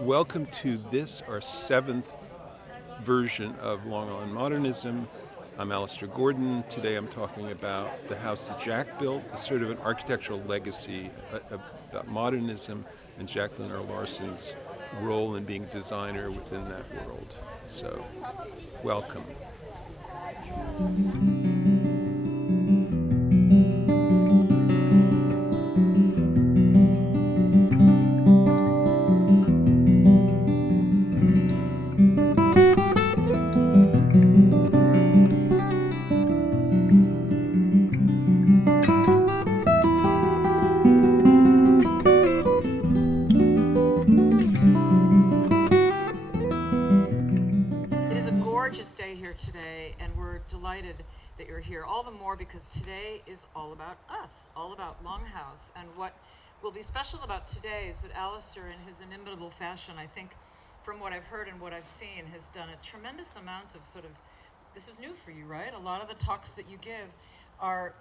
Welcome to this, our seventh version of Long Island Modernism. I'm Alastair Gordon. Today I'm talking about the house that Jack built, a sort of an architectural legacy about modernism and Jack Lenor Larsen's role in being a designer within that world. So, welcome. Today, and we're delighted that you're here, all the more because today is all about us, all about LongHouse. And what will be special about today is that Alastair, in his inimitable fashion, I think from what I've heard and what I've seen, has done a tremendous amount of this is new for you, right? A lot of the talks that you give are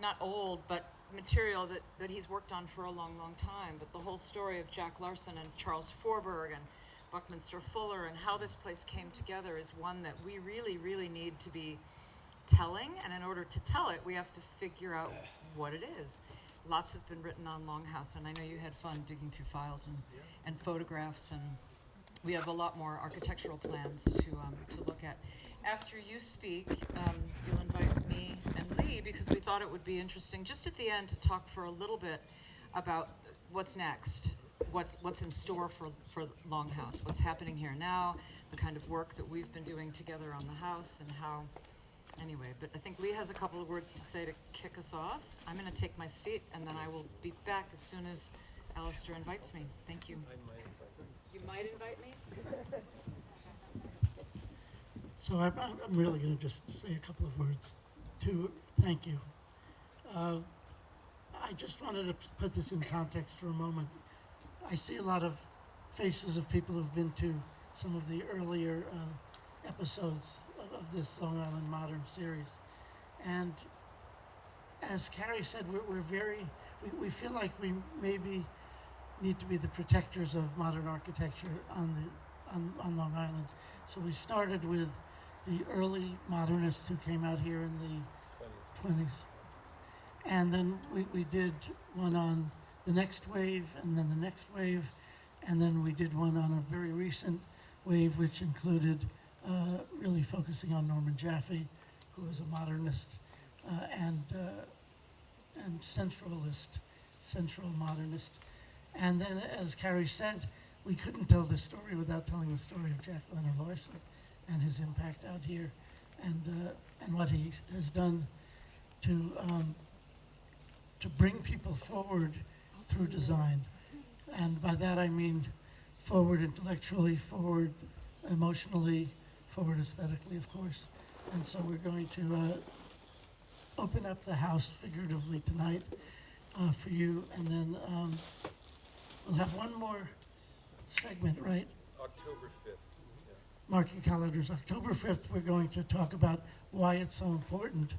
not old, but material that he's worked on for a long, long time. But the whole story of Jack Larsen and Charles Forberg and Buckminster Fuller and how this place came together is one that we really, really need to be telling. And in order to tell it, we have to figure out what it is. Lots has been written on LongHouse, and I know you had fun digging through files and photographs, and we have a lot more architectural plans to look at. After you speak, you'll invite me and Lee, because we thought it would be interesting just at the end to talk for a little bit about what's next. What's in store for LongHouse, what's happening here now, the kind of work that we've been doing together on the house, and how, anyway, but I think Lee has a couple of words to say to kick us off. I'm going to take my seat, and then I will be back as soon as Alastair invites me. Thank you. You might invite me? So I'm really going to just say a couple of words to thank you. I just wanted to put this in context for a moment. I see a lot of faces of people who've been to some of the earlier episodes of this Long Island Modern series. And as Carrie said, we feel like we maybe need to be the protectors of modern architecture on Long Island. So we started with the early modernists who came out here in the 20s. And then we did one on the next wave, and then the next wave, and then we did one on a very recent wave, which included really focusing on Norman Jaffe, who was a modernist and central modernist. And then, as Carrie said, we couldn't tell this story without telling the story of Jack Lenor Larsen and his impact out here, and what he has done to bring people forward through design. And by that I mean forward intellectually, forward emotionally, forward aesthetically, of course. And so we're going to open up the house figuratively tonight for you, and then we'll have one more segment, right? October 5th. Yeah. Mark your calendars. October 5th, we're going to talk about why it's so important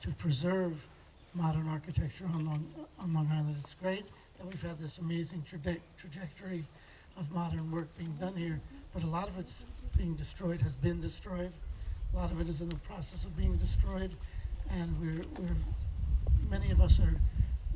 to preserve modern architecture on Long Island. It's great that we've had this amazing trajectory of modern work being done here, but a lot of it's being destroyed, has been destroyed. A lot of it is in the process of being destroyed, and many of us are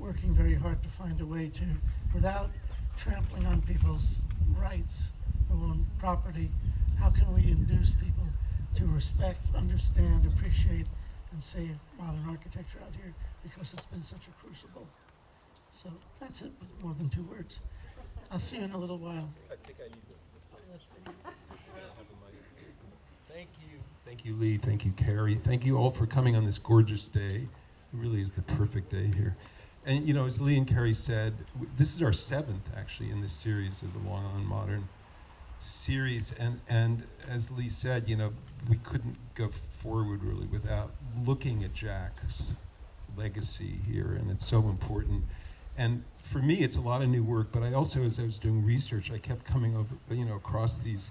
working very hard to find a way to, without trampling on people's rights or on property, how can we induce people to respect, understand, appreciate, and save modern architecture out here, because it's been such a crucible. So that's it with more than 2 words. I'll see you in a little while. I think I need to. Thank you. Thank you, Lee. Thank you, Carrie. Thank you all for coming on this gorgeous day. It really is the perfect day here. And, you know, as Lee and Carrie said, this is our 7th, actually, in this series of the Long Island Modern series. And as Lee said, you know, we couldn't go forward really without looking at Jack's legacy here, and it's so important. And for me, it's a lot of new work, but I also, as I was doing research, I kept coming over, you know, across these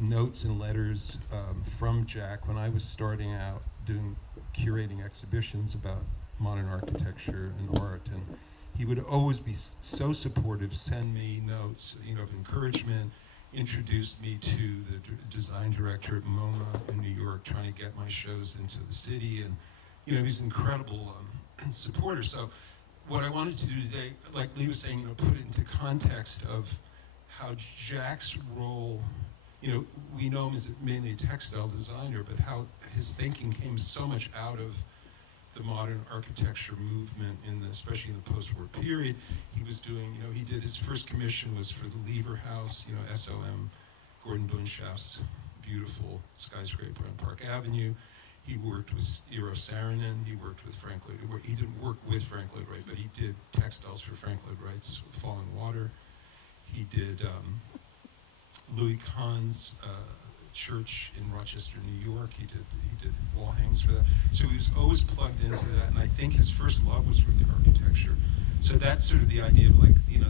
notes and letters from Jack when I was starting out doing curating exhibitions about modern architecture and art, and he would always be so supportive, send me notes, you know, of encouragement, introduced me to the design director at MoMA in New York, trying to get my shows into the city, and he's an incredible supporter. So what I wanted to do today, like Lee was saying, put it into context of how Jack's role, we know him as mainly a textile designer, but how his thinking came so much out of the modern architecture movement, especially in the post-war period. He was doing, he did his first commission was for the Lever House, SOM, Gordon Bunshaft's beautiful skyscraper on Park Avenue. He worked with Eero Saarinen. He worked with Frank Lloyd Wright. He didn't work with Frank Lloyd Wright, but he did textiles for Frank Lloyd Wright's Falling Water. He did Louis Kahn's church in Rochester, New York. He did wall hangings for that. So he was always plugged into that, and I think his first love was really architecture. So that's sort of the idea of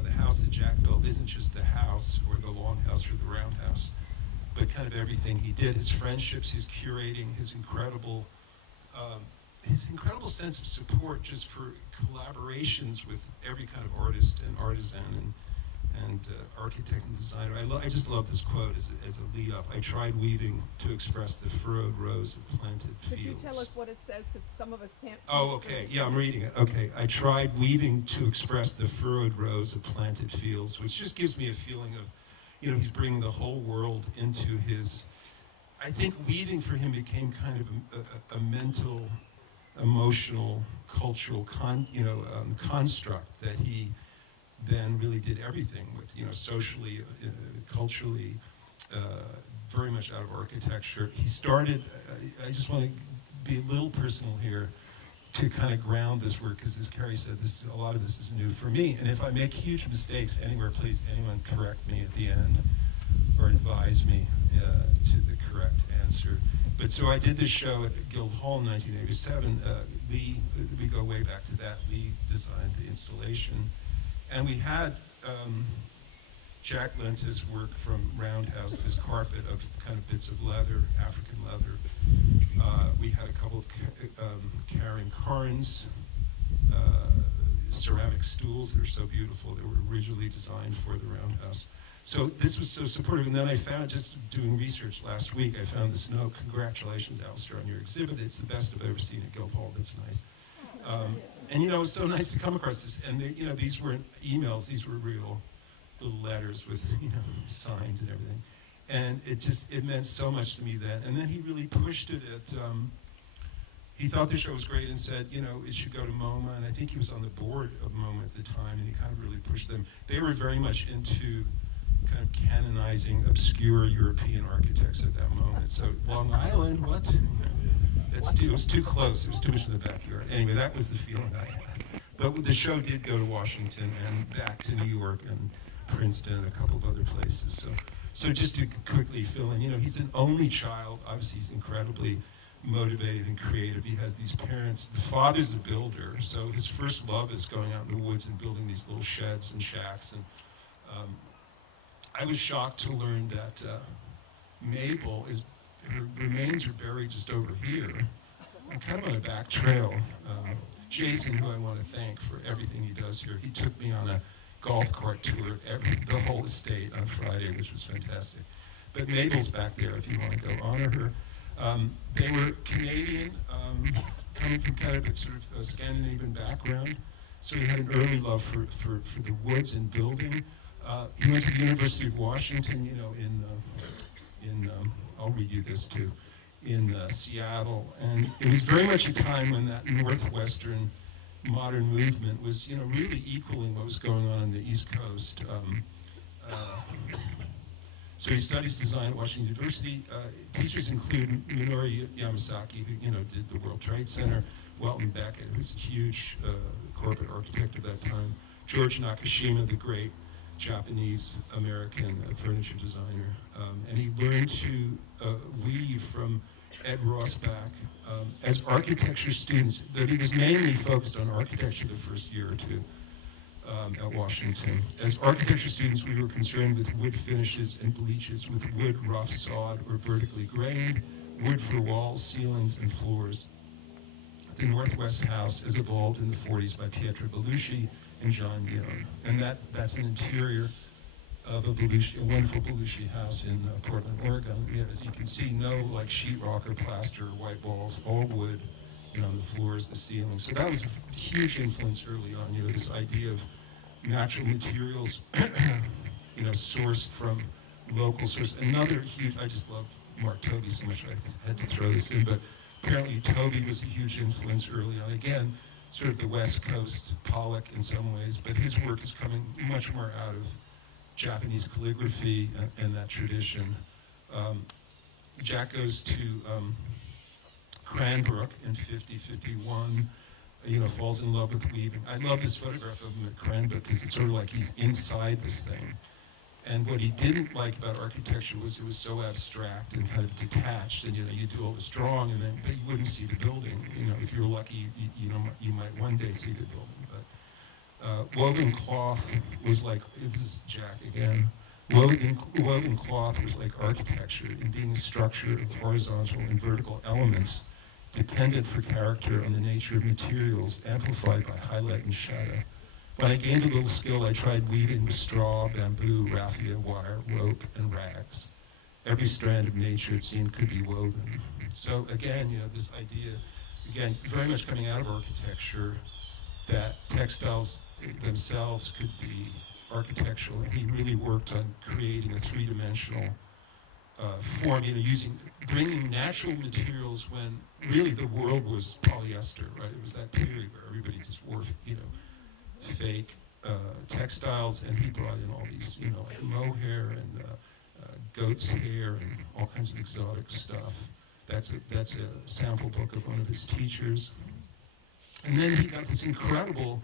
the house that Jack built isn't just the house or the longhouse or the roundhouse, but kind of everything he did. His friendships, his curating, his incredible sense of support just for collaborations with every kind of artist and artisan and architect and designer. I just love this quote as a lead up. I tried weaving to express the furrowed rows of planted fields. Could you tell us what it says, because some of us can't. Oh, okay. Yeah, I'm reading it. Okay. I tried weaving to express the furrowed rows of planted fields, which just gives me a feeling of, he's bringing the whole world into his. I think weaving for him became kind of a mental, emotional, cultural construct that he then really did everything with, socially, culturally, very much out of architecture. He started, I just want to be a little personal here to kind of ground this work, because as Carrie said, a lot of this is new for me. And if I make huge mistakes anywhere, please, anyone correct me at the end or advise me to the correct answer. But so I did this show at Guildhall in 1987. We go way back to that. Lee designed the installation. And we had Jack lent us work from Roundhouse, this carpet of kind of bits of leather, African leather. We had a couple of carrying carns, ceramic stools that are so beautiful. They were originally designed for the Roundhouse. So this was so supportive. And then I found, just doing research last week, I found this note. Congratulations, Alastair, on your exhibit. It's the best I've ever seen at Guildhall. That's nice. And it was so nice to come across this. And these weren't emails; these were real little letters with signed and everything. And it meant so much to me then. And then he really pushed it at. He thought the show was great and said, it should go to MoMA. And I think he was on the board of MoMA at the time, and he kind of really pushed them. They were very much into kind of canonizing obscure European architects at that moment. So Long Island, what? It was too close. It was too much in the backyard. Anyway, that was the feeling I had. But the show did go to Washington and back to New York and Princeton and a couple of other places. So just to quickly fill in, he's an only child. Obviously, he's incredibly motivated and creative. He has these parents. The father's a builder, so his first love is going out in the woods and building these little sheds and shacks. And I was shocked to learn that Mabel her remains are buried just over here. I'm kind of on a back trail. Jason, who I want to thank for everything he does here, he took me on a golf cart tour of the whole estate on Friday, which was fantastic. But Mabel's back there if you want to go honor her. They were Canadian, coming from kind of a sort of Scandinavian background. So he had an early love for the woods and building. He went to the University of Washington, I'll read you this too, in Seattle. And it was very much a time when that Northwestern modern movement was, really equaling what was going on the East Coast. So he studies design at Washington University. Teachers include Minoru Yamasaki, who, did the World Trade Center, Welton Beckett, who's a huge corporate architect at that time, George Nakashima, the great Japanese-American furniture designer. And he learned to weave from Ed Rossbach as architecture students. That he was mainly focused on architecture the first year or two at Washington. As architecture students, we were concerned with wood finishes and bleaches, with wood rough sawed or vertically grained, wood for walls, ceilings, and floors. The Northwest House is evolved in the 40s by Pietro Bellucci and John Guillaume. And that's an interior of a wonderful Belushi house in Portland, Oregon. As you can see, no like sheetrock or plaster or white walls, all wood, on the floors, the ceiling. So that was a huge influence early on, this idea of natural materials, sourced from local source. Another huge, I just love Mark Tobey so much, I had to throw this in, but apparently Tobey was a huge influence early on. Again, sort of the West Coast Pollock in some ways, but his work is coming much more out of Japanese calligraphy and that tradition. Jack goes to Cranbrook in 51, falls in love with weaving. I love this photograph of him at Cranbrook because it's sort of like he's inside this thing. And what he didn't like about architecture was it was so abstract and kind of detached, and you do all this drawing, but you wouldn't see the building. If you're lucky, you might one day see the building. But woven cloth was like, this is Jack again. Woven cloth was like architecture in being a structure of horizontal and vertical elements, dependent for character on the nature of materials, amplified by highlight and shadow. When I gained a little skill, I tried weaving with straw, bamboo, raffia, wire, rope, and rags. Every strand of nature, it seemed, could be woven. So again, this idea, again, very much coming out of architecture, that textiles themselves could be architectural, and he really worked on creating a three-dimensional form, bringing natural materials when really the world was polyester, right? It was that period where everybody just wore, fake textiles, and he brought in all these, like mohair and goat's hair and all kinds of exotic stuff. That's a sample book of one of his teachers. And then he got this incredible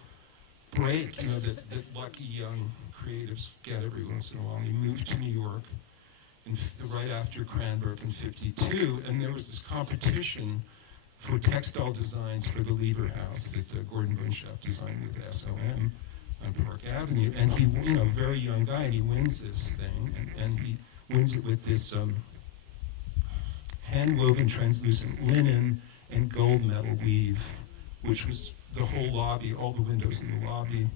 break, that lucky young creatives get every once in a while. He moved to New York right after Cranbrook in 52, and there was this competition for textile designs for the Lever House that Gordon Bunshaft designed with SOM on Park Avenue. And he, very young guy, and he wins this thing, and he wins it with this hand-woven translucent linen and gold metal weave, which was the whole lobby, all the windows in the lobby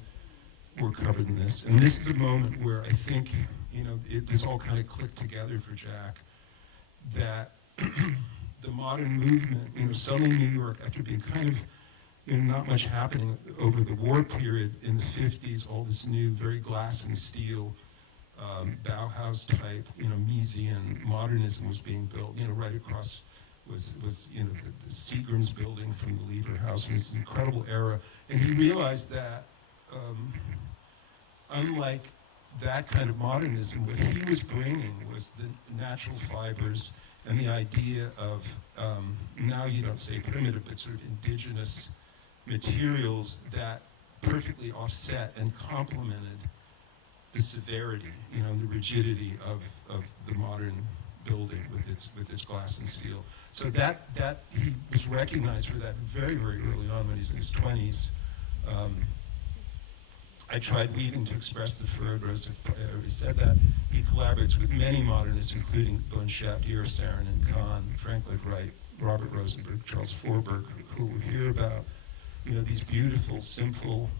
were covered in this. And this is a moment where I think, this all kind of clicked together for Jack, that the modern movement, selling New York after being kind of, not much happening over the war period in the 50s, all this new, very glass and steel, Bauhaus type, Miesian modernism was being built, right across was the Seagram's building from the Lever House, and it's an incredible era. And he realized that, unlike that kind of modernism, what he was bringing was the natural fibers and the idea of, now you don't say primitive, but sort of indigenous materials that perfectly offset and complemented the severity, the rigidity of the modern building with its glass and steel. So that he was recognized for that very, very early on when he's in his 20s. I tried weaving to express the Freud. I already said that. He collaborates with many modernists, including Bunshaft, Sarin, and Kahn, Frank Lloyd Wright, Robert Rosenberg, Charles Forberg, who we'll hear about. These beautiful, simple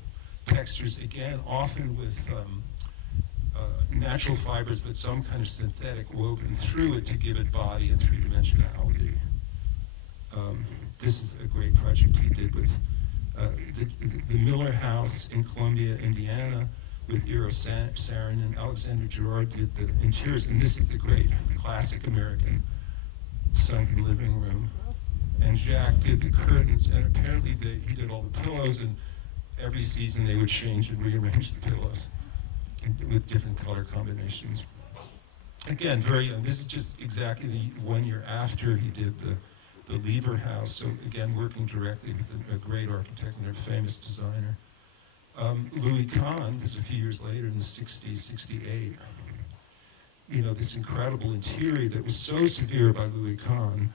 textures, again, often with natural fibers, but some kind of synthetic woven through it to give it body and three-dimensionality. This is a great project he did with the Miller House in Columbia, Indiana, with Sarin, and Alexander Girard did the interiors. And this is the great classic American sunken living room. And Jack did the curtains, and apparently he did all the pillows, and every season they would change and rearrange the pillows with different color combinations. Again, very young. This is just exactly the 1 year after he did the Lever House. So again, working directly with a great architect and a famous designer. Louis Kahn, this is a few years later in the 60s, 68. This incredible interior that was so severe by Louis Kahn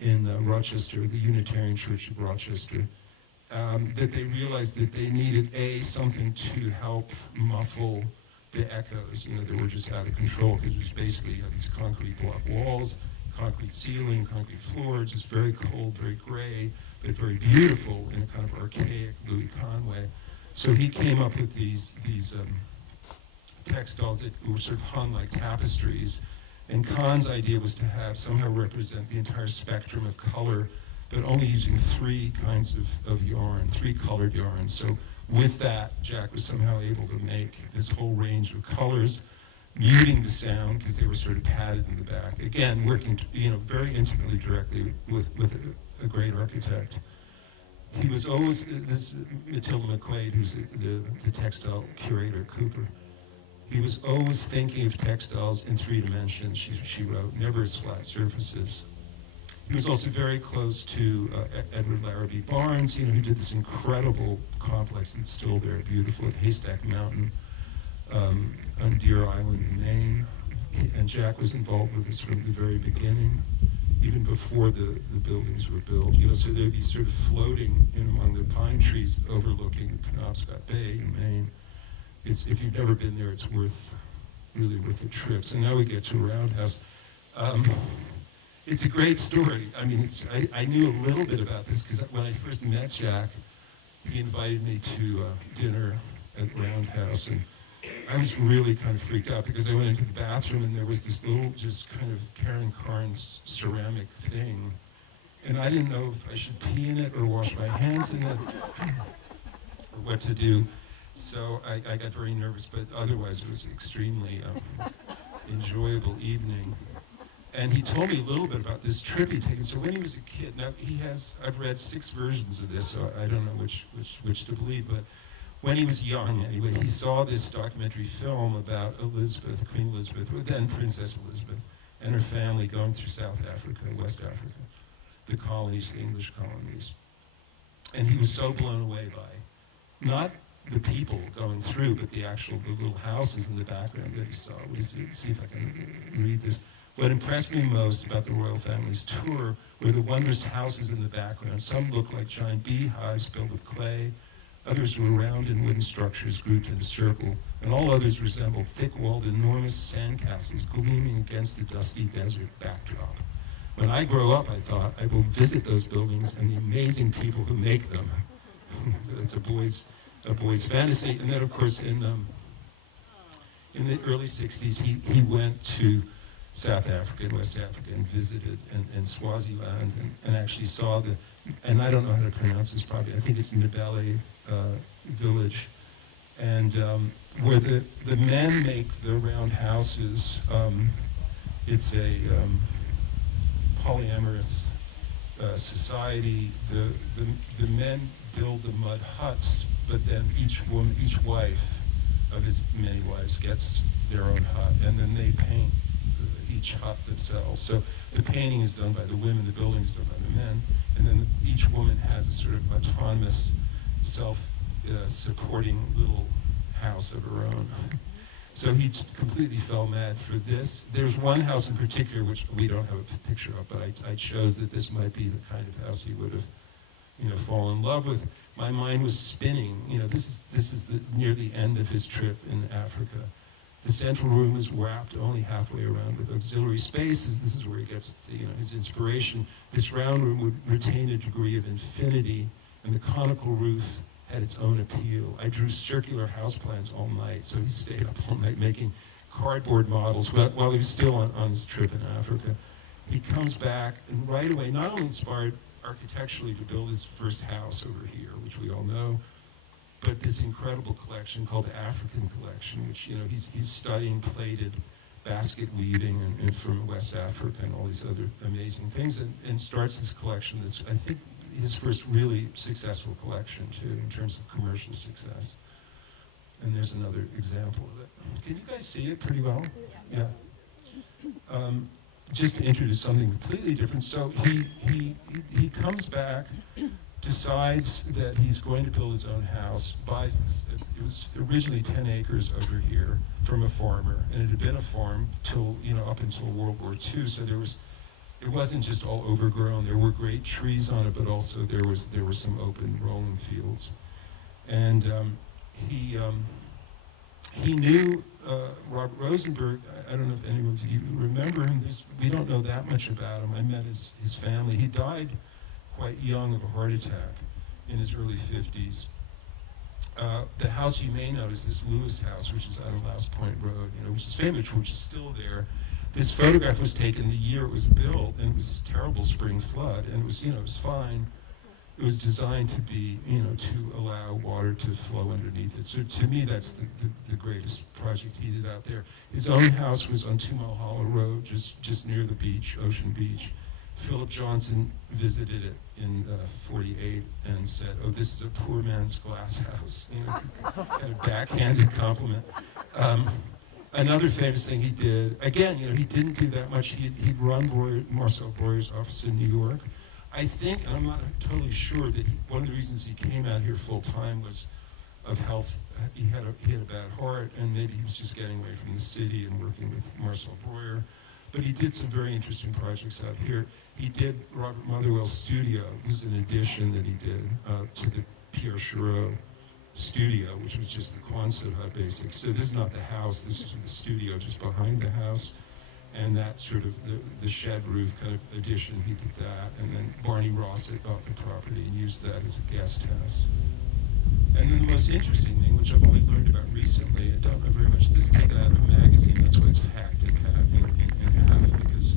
in Rochester, the Unitarian Church of Rochester, that they realized that they needed something to help muffle the echoes, that were just out of control, because it was basically these concrete block walls, concrete ceiling, concrete floors, just very cold, very gray, but very beautiful in a kind of archaic Louis Kahn way. So he came up with these textiles that were sort of hung like tapestries. And Kahn's idea was to have somehow represent the entire spectrum of color, but only using 3 kinds of yarn, 3 colored yarns. So with that, Jack was somehow able to make this whole range of colors, muting the sound because they were sort of padded in the back. Again, working very intimately directly with a great architect. He was always, this Matilda McQuaid, who's the textile curator at Cooper, he was always thinking of textiles in 3 dimensions, she wrote, never as flat surfaces. He was also very close to Edward Larrabee Barnes, who did this incredible complex that's still there, beautiful, at Haystack Mountain on Deer Island in Maine. And Jack was involved with this from the very beginning, even before the buildings were built. So they'd be sort of floating in among the pine trees overlooking the Penobscot Bay in Maine. If you've never been there, it's really worth the trip. So now we get to Roundhouse. It's a great story. I mean, I knew a little bit about this because when I first met Jack, he invited me to dinner at Roundhouse, and I was really kind of freaked out because I went into the bathroom and there was this little, just kind of Karen Carnes ceramic thing, and I didn't know if I should pee in it or wash my hands in it or what to do. So I got very nervous, but otherwise it was extremely enjoyable evening. And he told me a little bit about this trip he'd taken. So when he was a kid, now I've read 6 versions of this, so I don't know which to believe, but when he was young anyway, he saw this documentary film about Elizabeth, Queen Elizabeth, or then Princess Elizabeth, and her family going through South Africa and West Africa, the colonies, the English colonies. And he was so blown away by, not the people going through, but the little houses in the background that he saw. See if I can read this. What impressed me most about the royal family's tour were the wondrous houses in the background. Some looked like giant beehives built with clay. Others were round and wooden structures grouped in a circle, and all others resembled thick-walled, enormous sandcastles gleaming against the dusty desert backdrop. When I grow up, I thought, I will visit those buildings and the amazing people who make them. So it's a boy's fantasy. And then, of course, in the early 60s, he went to South Africa and West Africa and visited and Swaziland and actually saw and I don't know how to pronounce this probably, I think it's Ndebele village, and where the men make the round houses. It's a polyamorous society. The men build the mud huts, but then each wife of his many wives gets their own hut, and then they paint each hut themselves. So the painting is done by the women, the building is done by the men, and then each woman has a sort of autonomous, self-supporting little house of her own. So he completely fell mad for this. There's one house in particular, which we don't have a picture of, but I chose that this might be the kind of house he would have, fallen in love with. My mind was spinning. This is near the end of his trip in Africa. The central room is wrapped only halfway around with auxiliary spaces. This is where he gets his inspiration. This round room would retain a degree of infinity, and the conical roof had its own appeal. I drew circular house plans all night, so he stayed up all night making cardboard models while he was still on his trip in Africa. He comes back and right away not only inspired architecturally to build his first house over here, which we all know, but this incredible collection called the African Collection, which he's studying plated basket weaving and from West Africa and all these other amazing things, and starts this collection that's, I think, his first really successful collection too, in terms of commercial success. And there's another example of it. Can you guys see it pretty well? Yeah. Just to introduce something completely different. So he comes back, decides that he's going to build his own house, buys this. It was originally 10 acres over here from a farmer, and it had been a farm till up until World War II. So it wasn't just all overgrown. There were great trees on it, but also there were some open rolling fields. And he knew Robert Rosenberg. I don't know if anyone of you remember him. We don't know that much about him. I met his family. He died quite young of a heart attack in his early 50s. The house you may know is this Lewis house, which is on Louse Point Road, which is famous, which is still there. This photograph was taken the year it was built, and it was this terrible spring flood, and it was, it was fine. It was designed to be, to allow water to flow underneath it. So to me, that's the greatest project he did out there. His own house was on 2 Mile Hollow Road, just near the beach, Ocean Beach. Philip Johnson visited it in 48 and said, "Oh, this is a poor man's glass house." Kind of backhanded compliment. Another famous thing he did, again, he didn't do that much. He'd run Marcel Breuer's office in New York. I think, and I'm not totally sure, that one of the reasons he came out here full time was of health. He had a bad heart, and maybe he was just getting away from the city and working with Marcel Breuer. But he did some very interesting projects out here. He did Robert Motherwell's studio. This is an addition that he did to the Pierre Chareau studio, which was just the Quonset hut, basically. So this is not the house. This is the studio just behind the house. And that sort of the shed roof kind of addition, he did that. And then Barney Ross bought the property and used that as a guest house. And then the most interesting thing, which I've only learned about recently, I don't know very much, this is taken out of a magazine. That's why it's hacked in half, because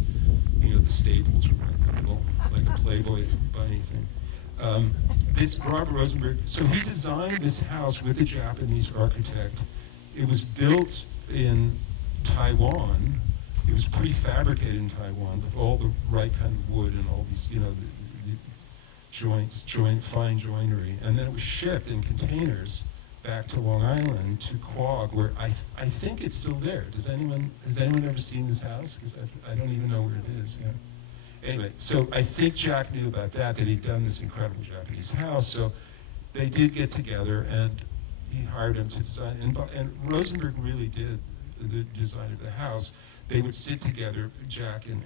the staples were like a Playboy bunny thing. This Robert Rosenberg, so he designed this house with a Japanese architect. It was built in Taiwan. It was prefabricated in Taiwan with all the right kind of wood and all these, the fine joinery. And then it was shipped in containers back to Long Island, to Quogue, where I think it's still there. Has anyone ever seen this house? Because I don't even know where it is. Anyway, so I think Jack knew about that he'd done this incredible Japanese house. So they did get together, and he hired him to design. And Rosenberg really did the design of the house. They would sit together, Jack and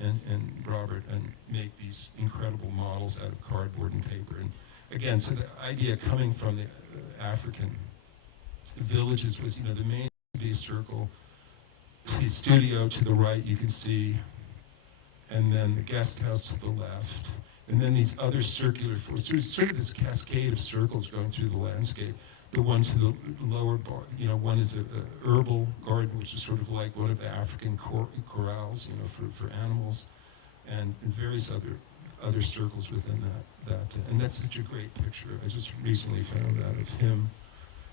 Robert, and make these incredible models out of cardboard and paper. And again, so the idea coming from the African villages was, the main would be a circle, the studio to the right you can see, and then the guest house to the left, and then these other circular floors. So it's sort of this cascade of circles going through the landscape. The one to the lower bar, one is a herbal garden, which is sort of like one of the African corrals, for animals, and various other circles within that. And that's such a great picture. I just recently found out of him.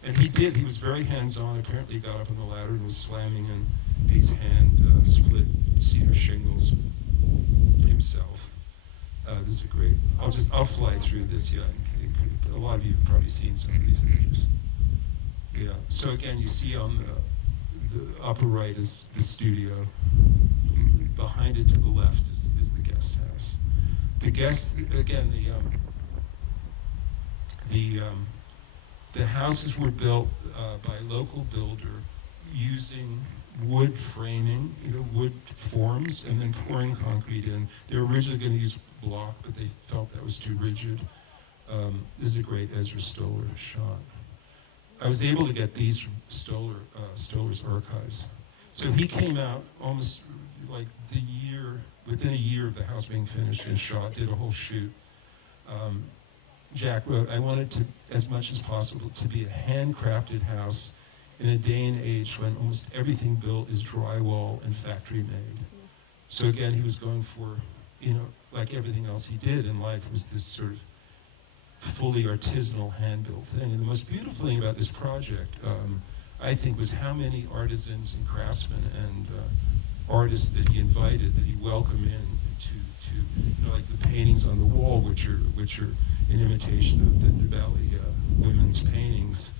And he was very hands-on. Apparently he got up on the ladder and was slamming in these hand-split cedar shingles himself. This is a great, I'll fly through this, a lot of you have probably seen some of these images. Yeah, so again, you see on the upper right is the studio. Behind it to the left is the guest house. The houses were built by a local builder using wood framing, wood forms, and then pouring concrete in. They were originally going to use block, but they felt that was too rigid. This is a great Ezra Stoller shot. I was able to get these from Stoller's archives. So he came out almost like within a year of the house being finished and shot, did a whole shoot. Jack wrote, "I wanted to, as much as possible, to be a handcrafted house in a day and age when almost everything built is drywall and factory made." So again, he was going for, like everything else he did in life, was this sort of fully artisanal hand-built thing. And the most beautiful thing about this project, I think, was how many artisans and craftsmen and artists that he invited, that he welcomed in to like the paintings on the wall, which are in imitation of the Nibali women's paintings,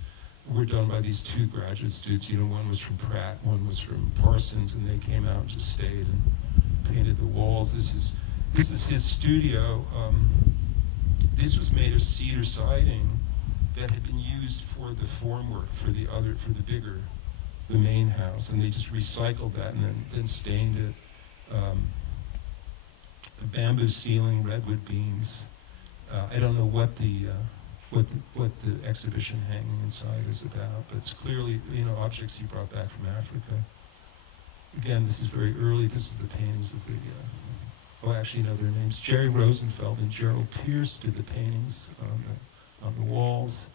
were done by these two graduate students. One was from Pratt, one was from Parsons, and they came out and just stayed and painted the walls. This is his studio. This was made of cedar siding that had been used for the formwork for the main house, and they just recycled that and then stained it. A bamboo ceiling, redwood beams. I don't know what the exhibition hanging inside is about, but it's clearly objects he brought back from Africa. Again, this is very early. This is the paintings of the. I actually know their names. Jerry Rosenfeld and Gerald Pierce did the paintings on the walls.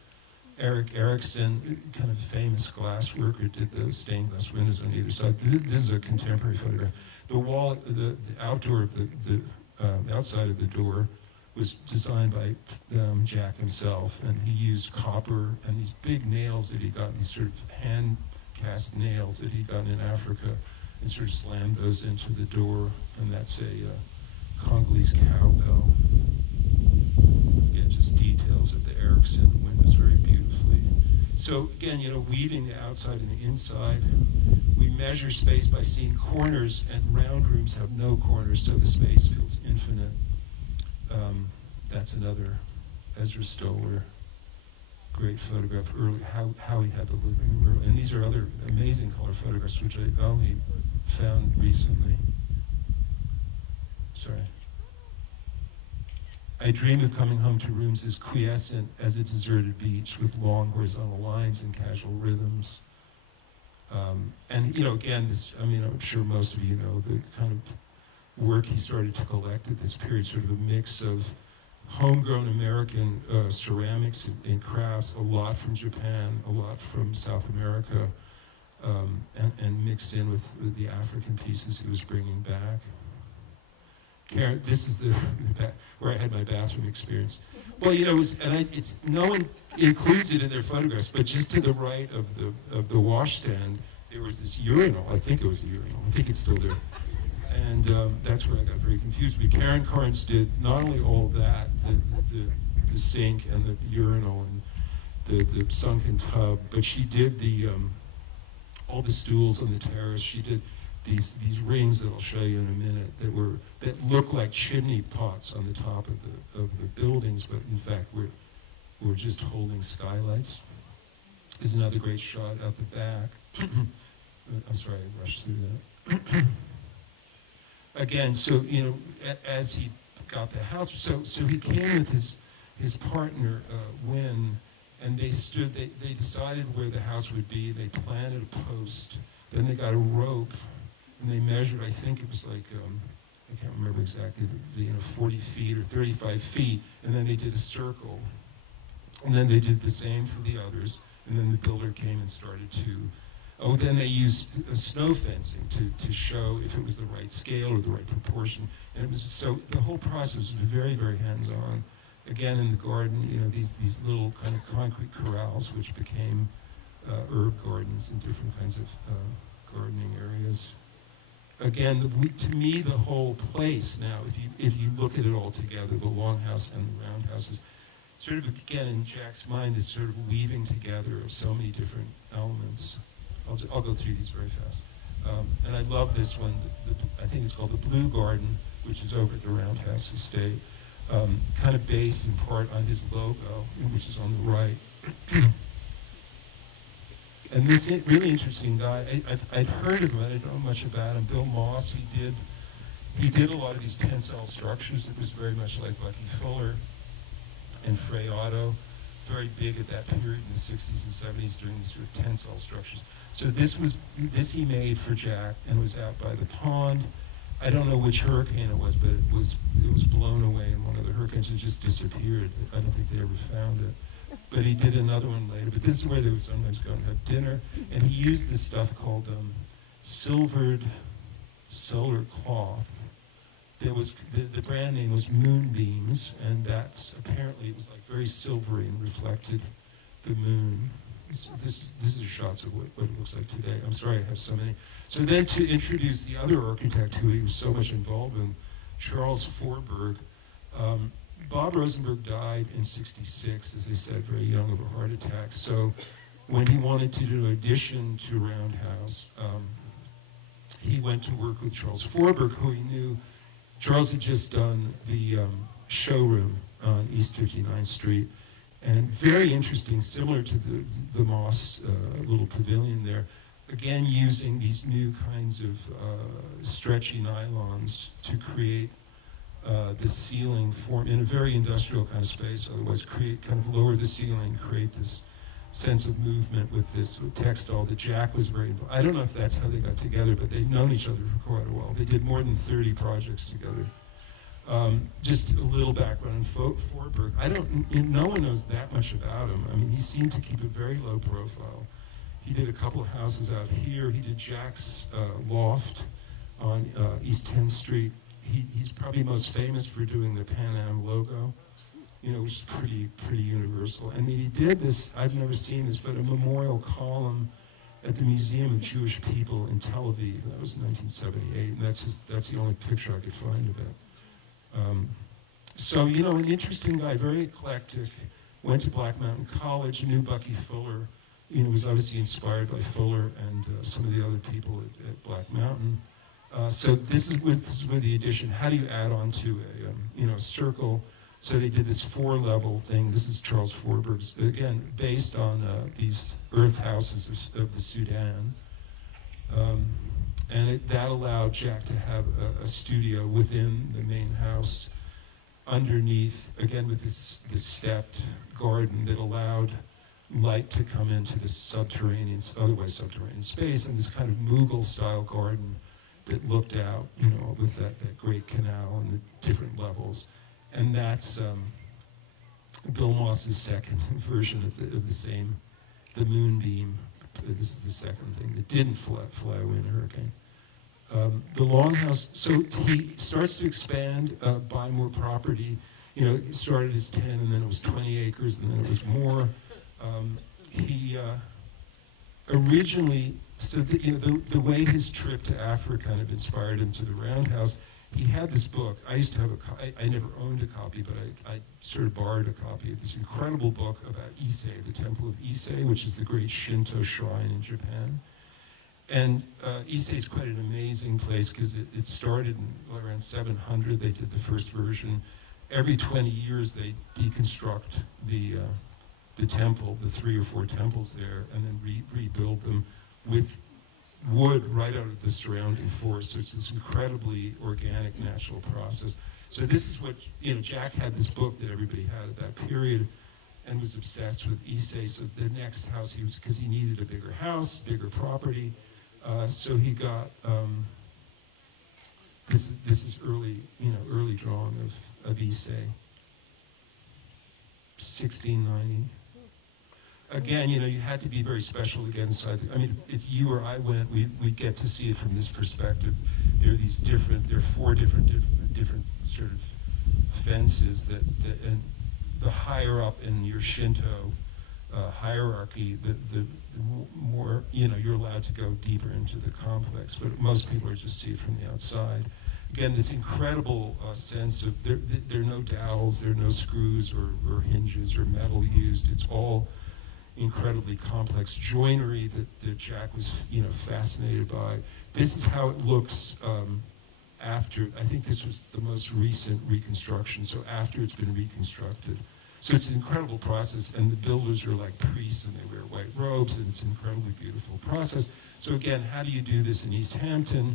Eric Erickson, kind of a famous glass worker, did the stained glass windows on either side. This is a contemporary photograph. The wall, the outdoor of the outside of the door was designed by Jack himself, and he used copper and these big nails that he got, these sort of hand cast nails that he got in Africa, and sort of slammed those into the door, and that's a Congolese cowbell. Again, just details of the Erickson windows very beautifully. So again, weaving the outside and the inside. We measure space by seeing corners, and round rooms have no corners, so the space feels infinite. That's another Ezra Stoller great photograph early, how he had the living room. And these are other amazing color photographs, which I only found recently. Sorry. I dream of coming home to rooms as quiescent as a deserted beach with long horizontal lines and casual rhythms. And again, I'm sure most of you know the kind of work he started to collect at this period, sort of a mix of homegrown American ceramics and crafts, a lot from Japan, a lot from South America, and mixed in with the African pieces he was bringing back. Karen, this is where I had my bathroom experience. Well, no one includes it in their photographs, but just to the right of the washstand, there was this urinal. I think it was a urinal. I think it's still there. And that's where I got very confused. But Karen Carnes did not only all that, the sink and the urinal and the sunken tub, but she did all the stools on the terrace. She did these rings that I'll show you in a minute that look like chimney pots on the top of the buildings, but in fact were just holding skylights. There's another great shot out the back. I'm sorry, I rushed through that. Again, so as he got the house, so he came with his partner Wynn, and they decided where the house would be. They planted a post, then they got a rope, and they measured. I think it was like I can't remember exactly, 40 feet or 35 feet, and then they did a circle, and then they did the same for the others, and then the builder came and started to. Then they used snow fencing to show if it was the right scale or the right proportion. And it was so the whole process was very, very hands-on. Again, in the garden, these little kind of concrete corrals, which became herb gardens and different kinds of gardening areas. Again, to me, the whole place now, if you look at it all together, the longhouse and the roundhouses, sort of again in Jack's mind is sort of weaving together of so many different elements. I'll go through these very fast. And I love this one. I think it's called the Blue Garden, which is over at the Roundhouse Estate, kind of based in part on his logo, which is on the right. And this really interesting guy, I'd heard of him, I didn't know much about him. Bill Moss, he did a lot of these tensile structures. It was very much like Bucky Fuller and Frey Otto, very big at that period in the 60s and 70s doing these sort of tensile structures. So this he made for Jack and was out by the pond. I don't know which hurricane it was, but it was blown away in one of the hurricanes. It just disappeared. I don't think they ever found it. But he did another one later. But this is where they would sometimes go and have dinner. And he used this stuff called silvered solar cloth. There was the brand name was Moonbeams, and that's apparently it was like very silvery and reflected the moon. This is shots of what it looks like today. I'm sorry I have so many. So then to introduce the other architect who he was so much involved in, Charles Forberg. Bob Rosenberg died in '66, as I said, very young of a heart attack. So when he wanted to do an addition to Roundhouse, he went to work with Charles Forberg, who he knew. Charles had just done the showroom on East 59th Street. And very interesting, similar to the Moss little pavilion there, again using these new kinds of stretchy nylons to create the ceiling form in a very industrial kind of space, otherwise kind of lower the ceiling, create this sense of movement with this textile that Jack was very involved. I don't know if that's how they got together, but they've known each other for quite a while. They did more than 30 projects together. Just a little background on Forberg. No one knows that much about him. I mean, he seemed to keep a very low profile. He did a couple of houses out here. He did Jack's loft on East 10th Street. He's probably most famous for doing the Pan Am logo, which is pretty universal. I mean, he did this, I've never seen this, but a memorial column at the Museum of Jewish People in Tel Aviv. That was 1978, and that's the only picture I could find of it. So, an interesting guy, very eclectic, went to Black Mountain College, knew Bucky Fuller, was obviously inspired by Fuller and some of the other people at Black Mountain. So this is where the addition, how do you add on to a circle? So they did this 4-level thing. This is Charles Forberg's, again, based on these earth houses of the Sudan. And that allowed Jack to have a studio within the main house, underneath, again with this stepped garden that allowed light to come into this otherwise subterranean space, and this kind of Mughal-style garden that looked out, with that great canal and the different levels. And that's Bill Moss's second version of the moonbeam. This is the second thing that didn't fly away in a hurricane. The LongHouse, so he starts to expand, buy more property. It started as 10, and then it was 20 acres, and then it was more. He originally, so the way his trip to Africa kind of inspired him to the Roundhouse, he had this book. I used to have I never owned a copy, but I sort of borrowed a copy of this incredible book about Ise, the Temple of Ise, which is the great Shinto shrine in Japan. And Ise is quite an amazing place because it started in around 700. They did the first version. Every 20 years, they deconstruct the temple, the 3 or 4 temples there, and then rebuild them with wood right out of the surrounding forest. So it's this incredibly organic, natural process. So this is what, Jack had this book that everybody had at that period and was obsessed with Ise. So the next house, because he needed a bigger house, bigger property. So he got, this is early drawing of Ise, 1690. Again, you had to be very special to get inside. If you or I went, we get to see it from this perspective. There are 4 different sort of fences and the higher up in your Shinto hierarchy, the more, you're allowed to go deeper into the complex, but most people are just see it from the outside. Again, this incredible sense of, there are no dowels, there are no screws or hinges or metal used. It's all incredibly complex joinery that Jack was, fascinated by. This is how it looks after, I think this was the most recent reconstruction, so after it's been reconstructed. So it's an incredible process, and the builders are like priests, and they wear white robes, and it's an incredibly beautiful process. So again, how do you do this in East Hampton?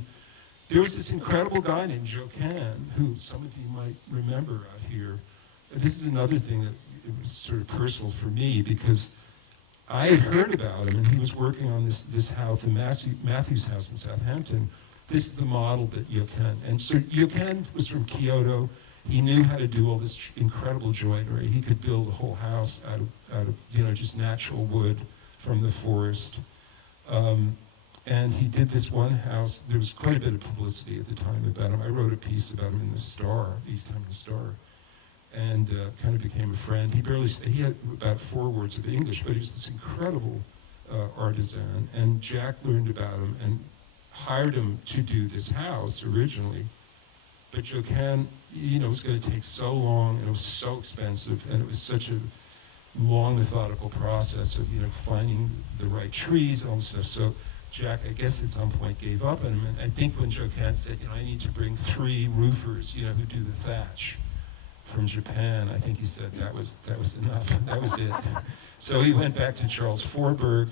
There was this incredible guy named Joe Can, who some of you might remember out here. And this is another thing that it was sort of personal for me, because I had heard about him, and he was working on this house, the Matthews House in Southampton. This is the model that Yoken, and so Yoken was from Kyoto. He knew how to do all this incredible joinery. He could build a whole house out of just natural wood from the forest. And he did this one house. There was quite a bit of publicity at the time about him. I wrote a piece about him in the Star, East Hampton Star, and kind of became a friend. He had about 4 words of English, but he was this incredible artisan. And Jack learned about him and hired him to do this house originally. But Jocan, it was going to take so long, and it was so expensive, and it was such a long, methodical process of, finding the right trees, all this stuff. So Jack, I guess at some point gave up on him. And I think when Jocan said, I need to bring 3 roofers, who do the thatch from Japan, I think he said that was enough. That was it. So he went back to Charles Forberg,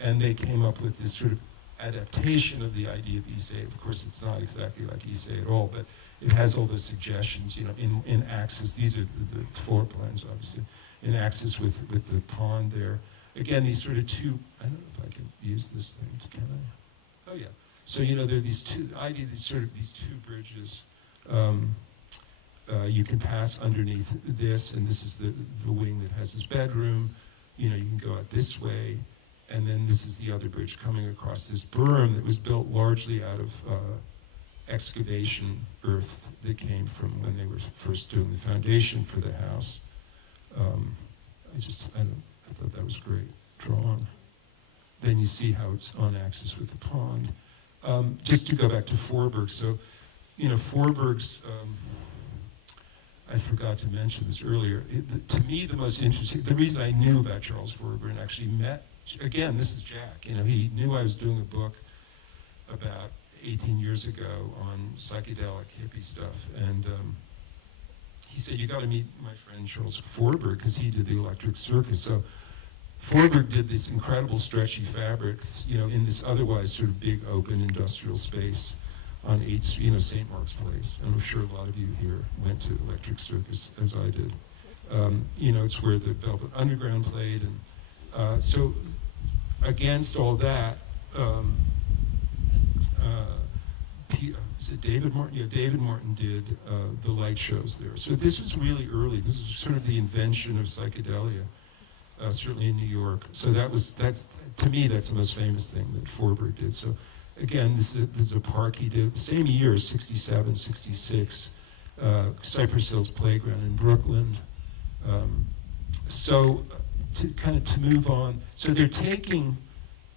and they came up with this sort of adaptation of the idea of Ise. Of course, it's not exactly like Ise at all, but it has all those suggestions, in axis. These are the floor plans, obviously, in axis with the pond there. Again, these sort of 2, I don't know if I can use this thing, can I? Oh yeah. So, there are these 2 bridges. You can pass underneath this, and this is the wing that has his bedroom. You know, you can go out this way, and then this is the other bridge coming across this berm that was built largely out of excavation earth that came from when they were first doing the foundation for the house. I thought that was great drawn. Then you see how it's on axis with the pond. Just to go back to Forberg, so, you know, Forberg's, I forgot to mention this earlier, to me the most interesting, the reason I knew about Charles Forberg and actually met, again, this is Jack, you know, he knew I was doing a book about 18 years ago on psychedelic hippie stuff, and he said, you got to meet my friend Charles Forberg, because he did the Electric Circus. So Forberg did this incredible stretchy fabric, you know, in this otherwise sort of big open industrial space on St. Mark's Place. And I'm sure a lot of you here went to Electric Circus, as I did. You know, it's where the Velvet Underground played. And so against all that, is it David Martin? Yeah, David Martin did the light shows there. So this was really early. This is sort of the invention of psychedelia, certainly in New York. So that's to me, that's the most famous thing that Forberg did. So again, this is a park he did the same year, 67, 66, Cypress Hills Playground in Brooklyn. So to move on, so they're taking,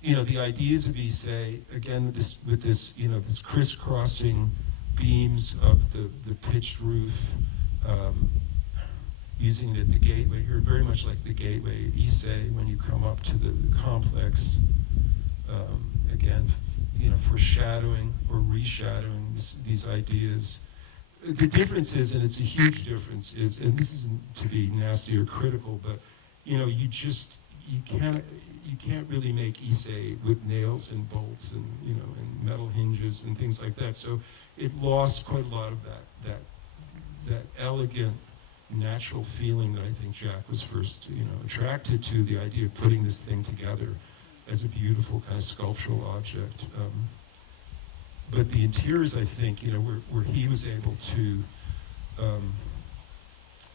you know, the ideas of Issei, again, with this, you know, this crisscrossing beams of the pitched roof, using it at the gateway here, very much like the gateway at Issei when you come up to the complex. Again, you know, foreshadowing or reshadowing these ideas. The difference is, and it's a huge difference, is, and this isn't to be nasty or critical, but, you know, you can't really make Issei with nails and bolts and, you know, and metal hinges and things like that. So it lost quite a lot of that elegant, natural feeling that I think Jack was first, you know, attracted to, the idea of putting this thing together as a beautiful kind of sculptural object. But the interiors, I think, you know, where he was able to,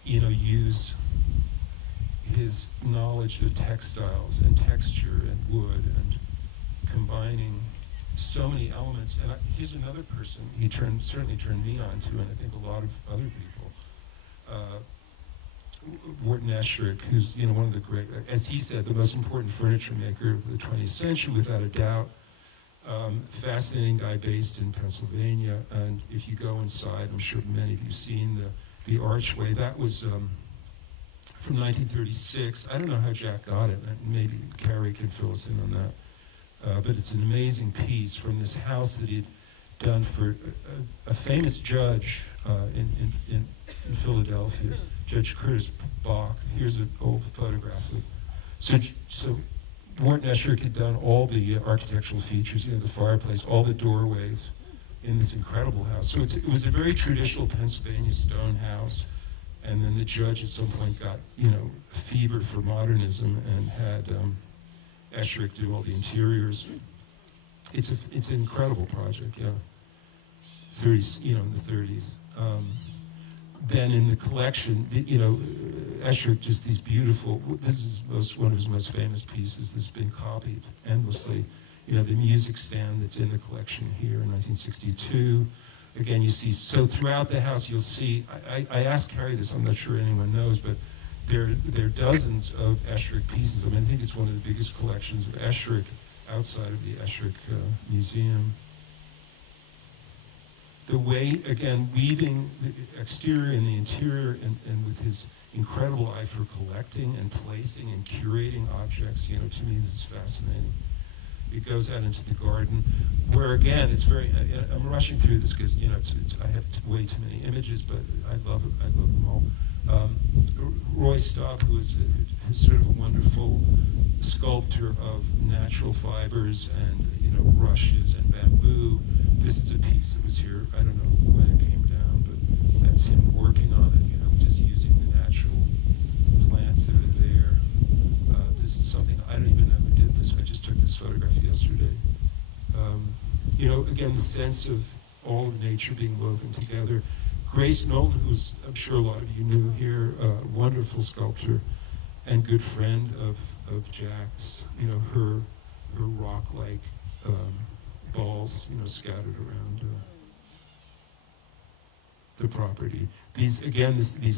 you know, use his knowledge of textiles and texture and wood and combining so many elements. And here's another person he certainly turned me on to, and I think a lot of other people. Morton Esherick, who's, you know, one of the great, as he said, the most important furniture maker of the 20th century, without a doubt. Fascinating guy based in Pennsylvania, and if you go inside, I'm sure many of you have seen the archway. That was from 1936. I don't know how Jack got it. Maybe Carrie could fill us in on that. But it's an amazing piece from this house that he'd done for a famous judge in Philadelphia, Judge Curtis Bach. Here's an old photograph. So Morton Esherick had done all the architectural features, you know, the fireplace, all the doorways in this incredible house. So it was a very traditional Pennsylvania stone house. And then the judge at some point got, you know, a fever for modernism and had Esherick do all the interiors. It's an incredible project, yeah. 30s, you know, in the 30s. Then in the collection, you know, Esherick just these beautiful, this is one of his most famous pieces that's been copied endlessly. You know, the music stand that's in the collection here in 1962. Again, you see, so throughout the house you'll see, I asked Carrie this, I'm not sure anyone knows, but there are dozens of Esherick pieces. I mean, I think it's one of the biggest collections of Esherick outside of the Esherick Museum. The way, again, weaving the exterior and the interior, and with his incredible eye for collecting and placing and curating objects, you know, to me this is fascinating. It goes out into the garden, where again, it's very, I'm rushing through this because, you know, I have way too many images, but I love them all. Roy Stock, who's sort of a wonderful sculptor of natural fibers and, you know, rushes and bamboo. This is a piece that was here, I don't know when it came down, but that's him working on it, you know, just using the natural plants that are there. This is something, I don't even know who did this, I just took this photograph yesterday. You know, again, the sense of all of nature being woven together. Grace Knowlton, who's I'm sure a lot of you knew here, a wonderful sculptor and good friend of Jack's. You know, her rock-like balls, you know, scattered around the property. These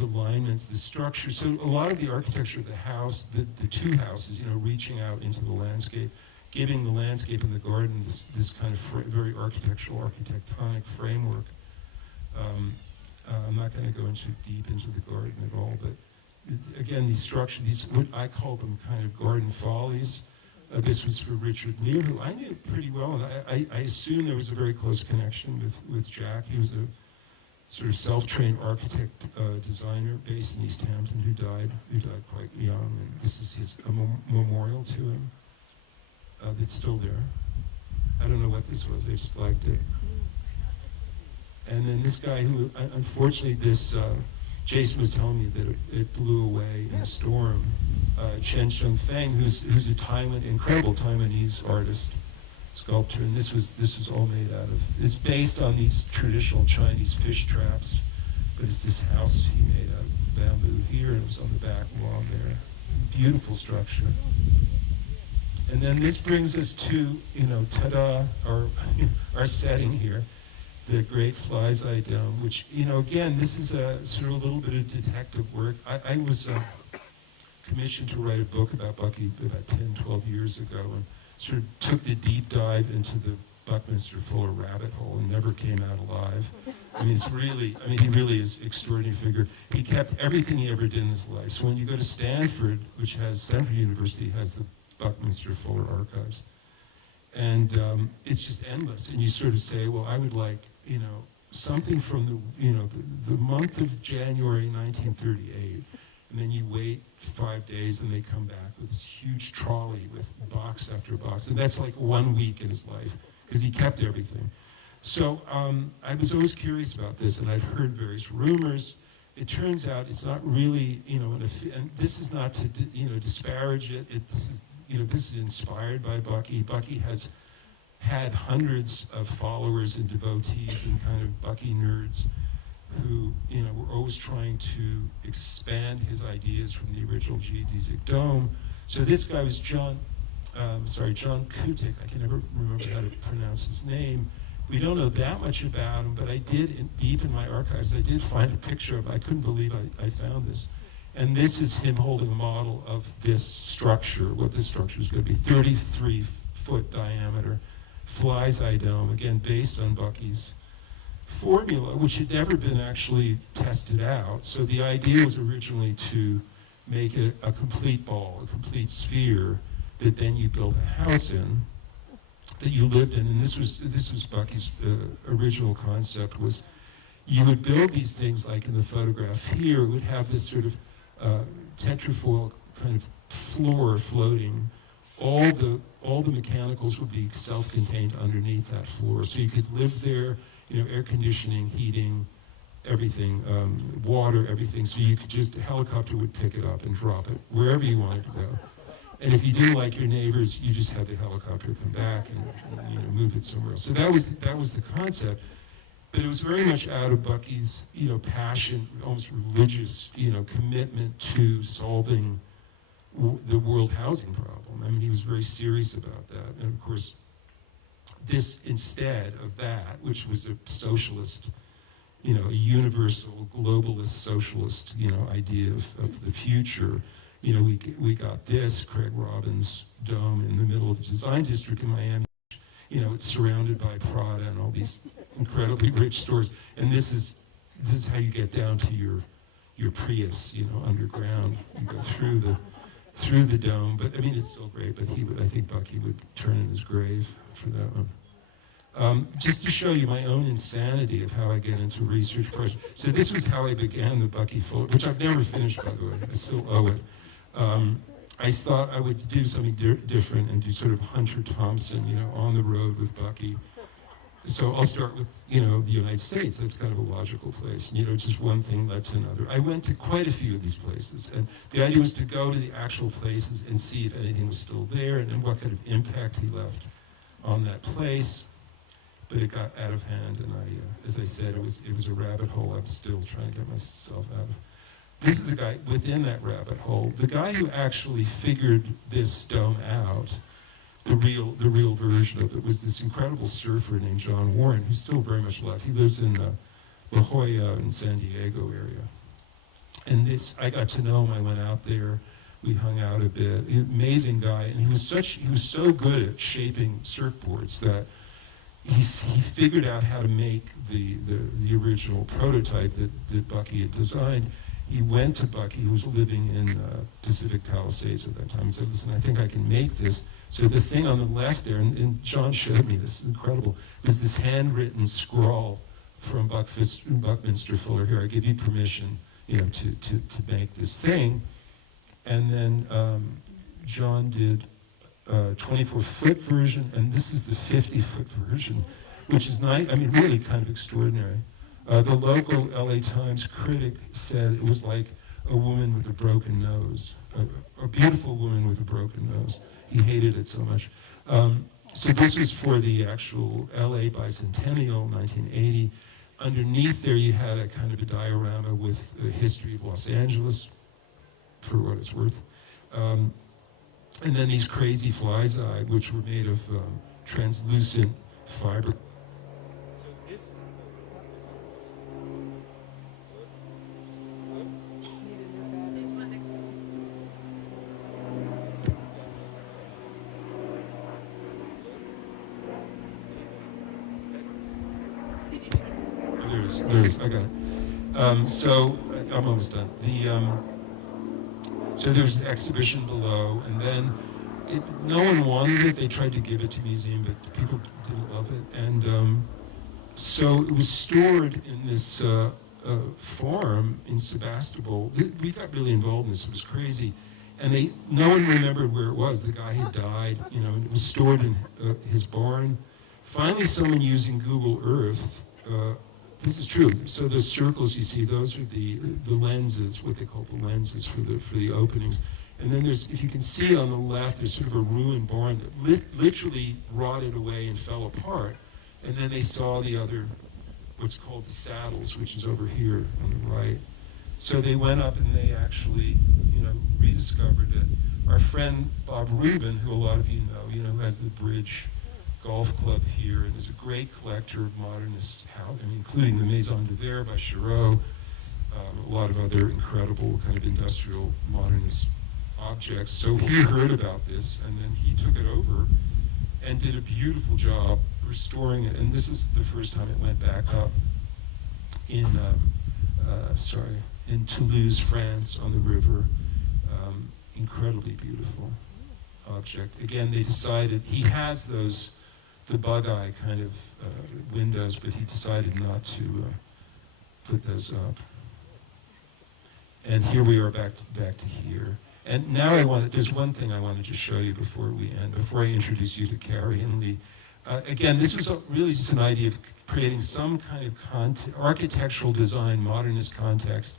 alignments, the structure. So a lot of the architecture of the house, the two houses, you know, reaching out into the landscape, giving the landscape and the garden this kind of very architectonic framework. I'm not going to go deep into the garden at all, but again, these structures, what I call them kind of garden follies. This was for Richard Lear, who I knew pretty well, and I assume there was a very close connection with Jack. He was a sort of self-trained architect, designer based in East Hampton who died quite young, and this is his memorial to him that's still there. I don't know what this was, they just liked it. And then this guy who, unfortunately, Jason was telling me that it blew away in a storm. Chen Shengfeng, who's a incredible Taiwanese artist, sculptor, and this was all made out of. It's based on these traditional Chinese fish traps, but it's this house he made out of bamboo here, and it was on the back wall there. Beautiful structure. And then this brings us to, you know, ta-da, our setting here. The Great Fly's Eye Dome, which, you know, again, this is a sort of a little bit of detective work. I was commissioned to write a book about Bucky about 10, 12 years ago, and sort of took the deep dive into the Buckminster Fuller rabbit hole and never came out alive. I mean, he really is an extraordinary figure. He kept everything he ever did in his life. So when you go to Stanford, Stanford University has the Buckminster Fuller archives. And it's just endless. And you sort of say, well, I would like, you know, something from the month of January 1938, and then you wait 5 days and they come back with this huge trolley with box after box, and that's like 1 week in his life because he kept everything. So I was always curious about this, and I'd heard various rumors. It turns out it's not really, you know, and this is not to, you know, disparage it. This is inspired by Bucky. Bucky has had hundreds of followers and devotees and kind of Bucky nerds who, you know, were always trying to expand his ideas from the original geodesic dome. So this guy was John Kutik. I can never remember how to pronounce his name. We don't know that much about him, but I did, deep in my archives, I did find a picture of, I couldn't believe I found this. And this is him holding a model of this structure, what this structure is going to be, 33-foot diameter, Fly's Eye Dome, again, based on Bucky's formula, which had never been actually tested out. So the idea was originally to make it a complete ball, a complete sphere, that then you built a house in, that you lived in. And this was Bucky's original concept, was you would build these things like in the photograph here. It would have this sort of tetrafoil kind of floor floating. All the mechanicals would be self-contained underneath that floor, so you could live there. You know, air conditioning, heating, everything, water, everything. So you could a helicopter would pick it up and drop it wherever you wanted to go. And if you didn't like your neighbors, you just had the helicopter come back and you know, move it somewhere else. So that was the concept. But it was very much out of Bucky's, you know, passion, almost religious, you know, commitment to solving the world housing problem. I mean, he was very serious about that. And of course, this, instead of that, which was a socialist, you know, a universal globalist socialist, you know, idea of the future, you know, we got this Craig Robbins dome in the middle of the design district in Miami. You know, it's surrounded by Prada and all these incredibly rich stores. And this is how you get down to your Prius, you know, underground. You go through the dome. But I mean, it's still great. But I think Bucky would turn in his grave for that one. Just to show you my own insanity of how I get into research projects. So this was how I began the Bucky Fuller, which I've never finished, by the way. I still owe it. I thought I would do something different and do sort of Hunter Thompson, you know, on the road with Bucky. So I'll start with, you know, the United States. That's kind of a logical place. You know, just one thing led to another. I went to quite a few of these places, and the idea was to go to the actual places and see if anything was still there and what kind of impact he left on that place. but it got out of hand, and as I said, it was a rabbit hole I'm still trying to get myself out of. This is a guy within that rabbit hole. The guy who actually figured this dome out, the real version of it, was this incredible surfer named John Warren, who's still very much left. He lives in La Jolla in San Diego area. And I got to know him. I went out there. We hung out a bit. Amazing guy, and he was so good at shaping surfboards that he figured out how to make the original prototype that Bucky had designed. He went to Bucky, who was living in Pacific Palisades at that time, and said, "Listen, I think I can make this." So the thing on the left there, and John showed me this, is incredible, was this handwritten scrawl from Buckminster Fuller. Here, I give you permission, to make this thing. And then John did a 24-foot version, and this is the 50-foot version, which is nice. I mean, really kind of extraordinary. The local LA Times critic said it was like a woman with a broken nose, a beautiful woman with a broken nose. He hated it so much. So this was for the actual LA bicentennial, 1980. Underneath there, you had a kind of a diorama with the history of Los Angeles, for what it's worth. And then these crazy fly's eye, which were made of translucent fiber. So this. There is, I got it. So I'm almost done. So there was an exhibition below, and then no one wanted it. They tried to give it to the museum, but people didn't love it. And so it was stored in this farm in Sebastopol. We got really involved in this. It was crazy. And no one remembered where it was. The guy had died, and it was stored in his barn. Finally, someone using Google Earth, this is true. So those circles you see, those are the lenses, what they call the lenses for the openings. And then there's, if you can see on the left, there's sort of a ruined barn that literally rotted away and fell apart. And then they saw the other, what's called the saddles, which is over here on the right. So they went up and they actually, rediscovered it. Our friend Bob Rubin, who a lot of you know, who has the Bridge Golf Club here, and is a great collector of modernist house, including the Maison de Verre by Chiraud, a lot of other incredible kind of industrial modernist objects. So he heard about this, and then he took it over and did a beautiful job restoring it. And this is the first time it went back up in Toulouse, France, on the river. Incredibly beautiful object. Again, they decided, he has the bug eye kind of windows, but he decided not to put those up. And here we are back to here. And now there's one thing I wanted to show you before we end, before I introduce you to Carrie and Lee. Again, this was really just an idea of creating some kind of architectural design, modernist context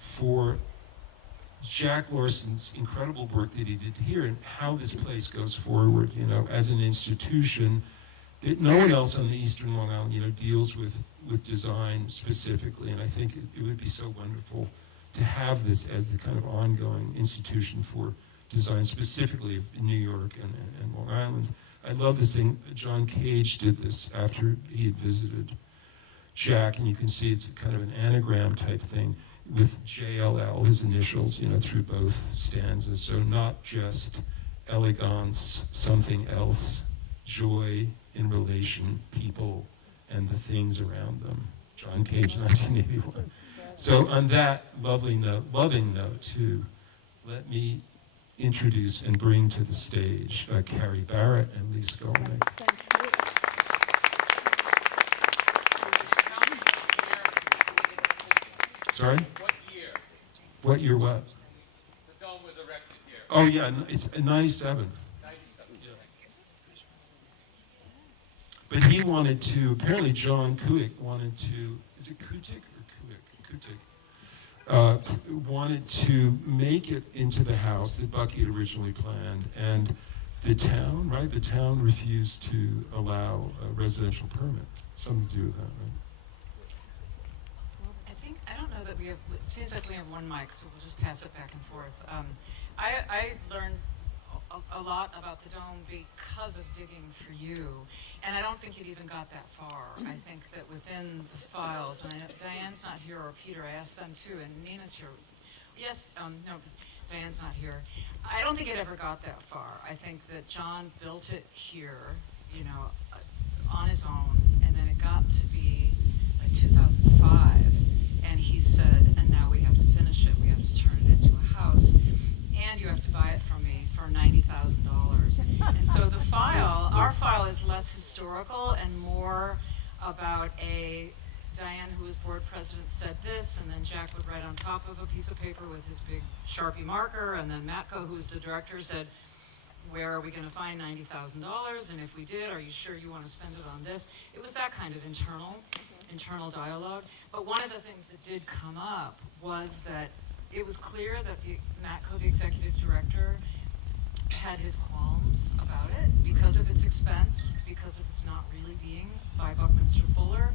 for Jack Larson's incredible work that he did here and how this place goes forward, as an institution. No one else on the Eastern Long Island, deals with design specifically, and I think it would be so wonderful to have this as the kind of ongoing institution for design, specifically in New York and Long Island. I love this thing. John Cage did this after he had visited Jack, and you can see it's kind of an anagram type thing with JLL, his initials, through both stanzas. So not just elegance, something else, joy in relation, people, and the things around them. John Cage, 1981. So on that loving note too, let me introduce and bring to the stage Carrie Barratt and Lee Skolnick. Sorry? What year what? The dome was erected here. Oh yeah, it's 97. Yeah. But he wanted to, apparently John Kuick wanted to, is it Kutik or Kutik? Wanted to make it into the house that Bucky had originally planned. And The town, right? The town refused to allow a residential permit. Something to do with that, right? I don't know that we have, it seems like we have one mic, so we'll just pass it back and forth. I learned a lot about the dome because of digging for you, and I don't think it even got that far. I think that within the files, and I know Diane's not here, or Peter, I asked them too, and Nina's here. Yes, no, Diane's not here. I don't think it ever got that far. I think that John built it here, you know, on his own, and then it got to be like 2005, and he said, and now we have to finish it. We have to turn it into a house, and you have to buy it from me for $90,000. And so the file, our file is less historical and more about Diane, who was board president, said this, and then Jack would write on top of a piece of paper with his big Sharpie marker, and then Matko, who's the director, said, where are we going to find $90,000? And if we did, are you sure you want to spend it on this? It was that kind of internal dialogue. But one of the things that did come up was that it was clear that Matko, the executive director, had his qualms about it because of its expense, because of its not really being by Buckminster Fuller,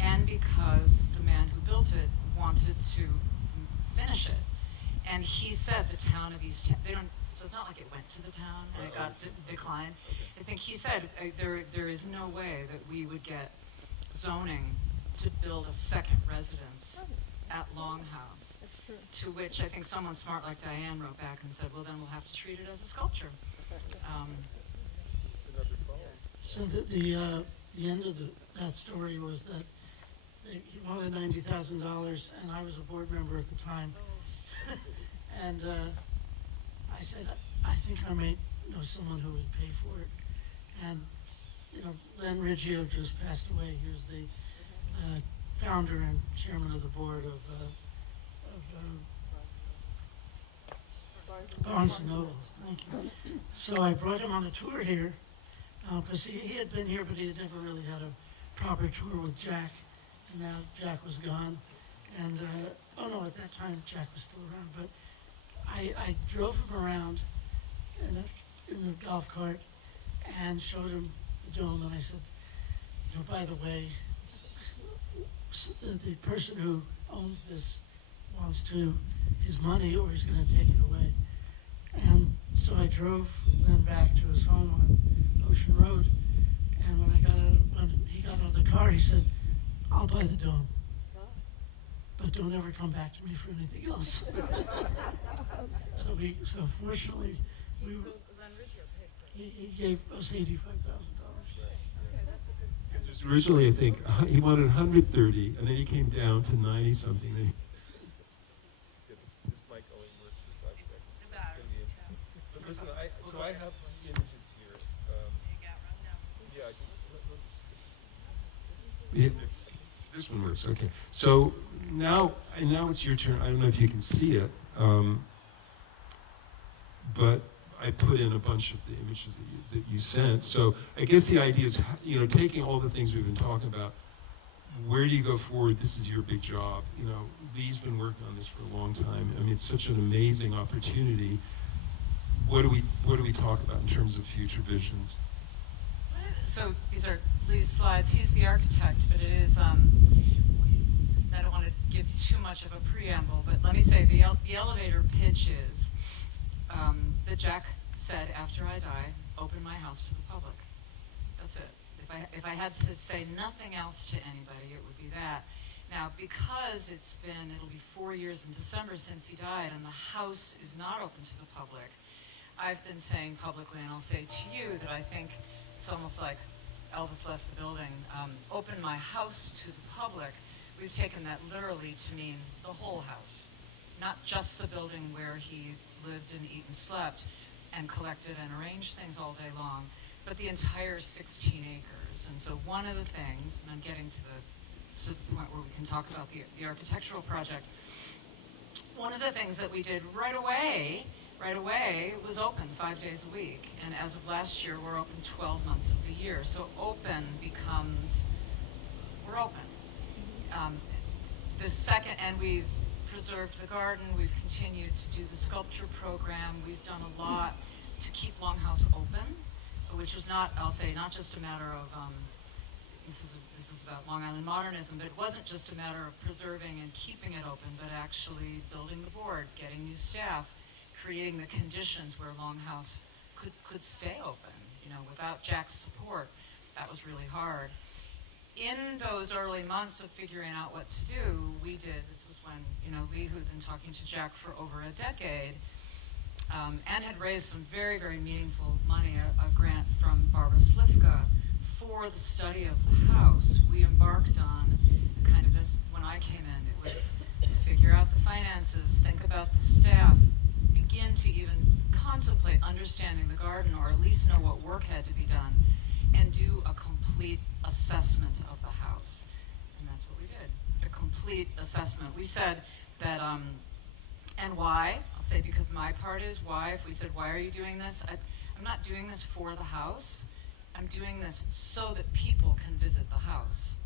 and because the man who built it wanted to finish it. And he said the town of East, so it's not like it went to the town and it got declined. I think he said there is no way that we would get zoning to build a second residence at LongHouse. To which I think someone smart like Diane wrote back and said, well, then we'll have to treat it as a sculpture. So the end of that story was that he wanted $90,000, and I was a board member at the time. And I said, I think I may know someone who would pay for it. And, you know, Len Riggio just passed away. He was the founder and chairman of the board of Barnes & Noble. Thank you. So I brought him on a tour here, because he had been here, but he had never really had a proper tour with Jack. And now Jack was gone. And, oh no, at that time Jack was still around. But I drove him around in the golf cart and showed him the dome. And I said, you know, by the way, the person who owns this wants his money, or he's going to take it away. And so I drove then back to his home on Ocean Road. And when he got out of the car, he said, I'll buy the dome, but don't ever come back to me for anything else. So fortunately, he gave us $85,000. Originally, I think he wanted 130, and then he came down to 90 something. This mic only works for 5 seconds. It's gonna be interesting. But listen, I have images here. Yeah, This one works, okay. So now it's your turn. I don't know if you can see it, but I put in a bunch of the images that you sent. So I guess the idea is, you know, taking all the things we've been talking about, where do you go forward? This is your big job. You know, Lee's been working on this for a long time. I mean, it's such an amazing opportunity. What do we talk about in terms of future visions? So these are Lee's slides. He's the architect, but it is, I don't want to give too much of a preamble, but let me say the elevator pitch is that Jack said, after I die, open my house to the public. That's it. If I had to say nothing else to anybody, it would be that. Now, because it'll be 4 years in December since he died, and the house is not open to the public, I've been saying publicly, and I'll say to you, that I think it's almost like Elvis left the building, open my house to the public. We've taken that literally to mean the whole house, not just the building where he lived and eat and slept and collected and arranged things all day long, but the entire 16 acres. And so one of the things, and I'm getting to the point where we can talk about the architectural project, one of the things that we did right away was open 5 days a week. And as of last year, we're open 12 months of the year. So open becomes, we're open. The second, and we've preserved the garden, we've continued to do the sculpture program, we've done a lot to keep LongHouse open, which was not, I'll say, not just a matter of, this is about Long Island modernism, but it wasn't just a matter of preserving and keeping it open, but actually building the board, getting new staff, creating the conditions where LongHouse could stay open. You know, without Jack's support, that was really hard. In those early months of figuring out what to do, this was when, you know, Lee, who had been talking to Jack for over a decade, and had raised some very, very meaningful money, a grant from Barbara Slifka for the study of the house. We embarked on kind of this, when I came in, it was figure out the finances, think about the staff, begin to even contemplate understanding the garden, or at least know what work had to be done, and do a complete assessment of the house. And that's what we did, a complete assessment. We said that, and why? I'll say because my part is why. If we said, why are you doing this? I'm not doing this for the house. I'm doing this so that people can visit the house.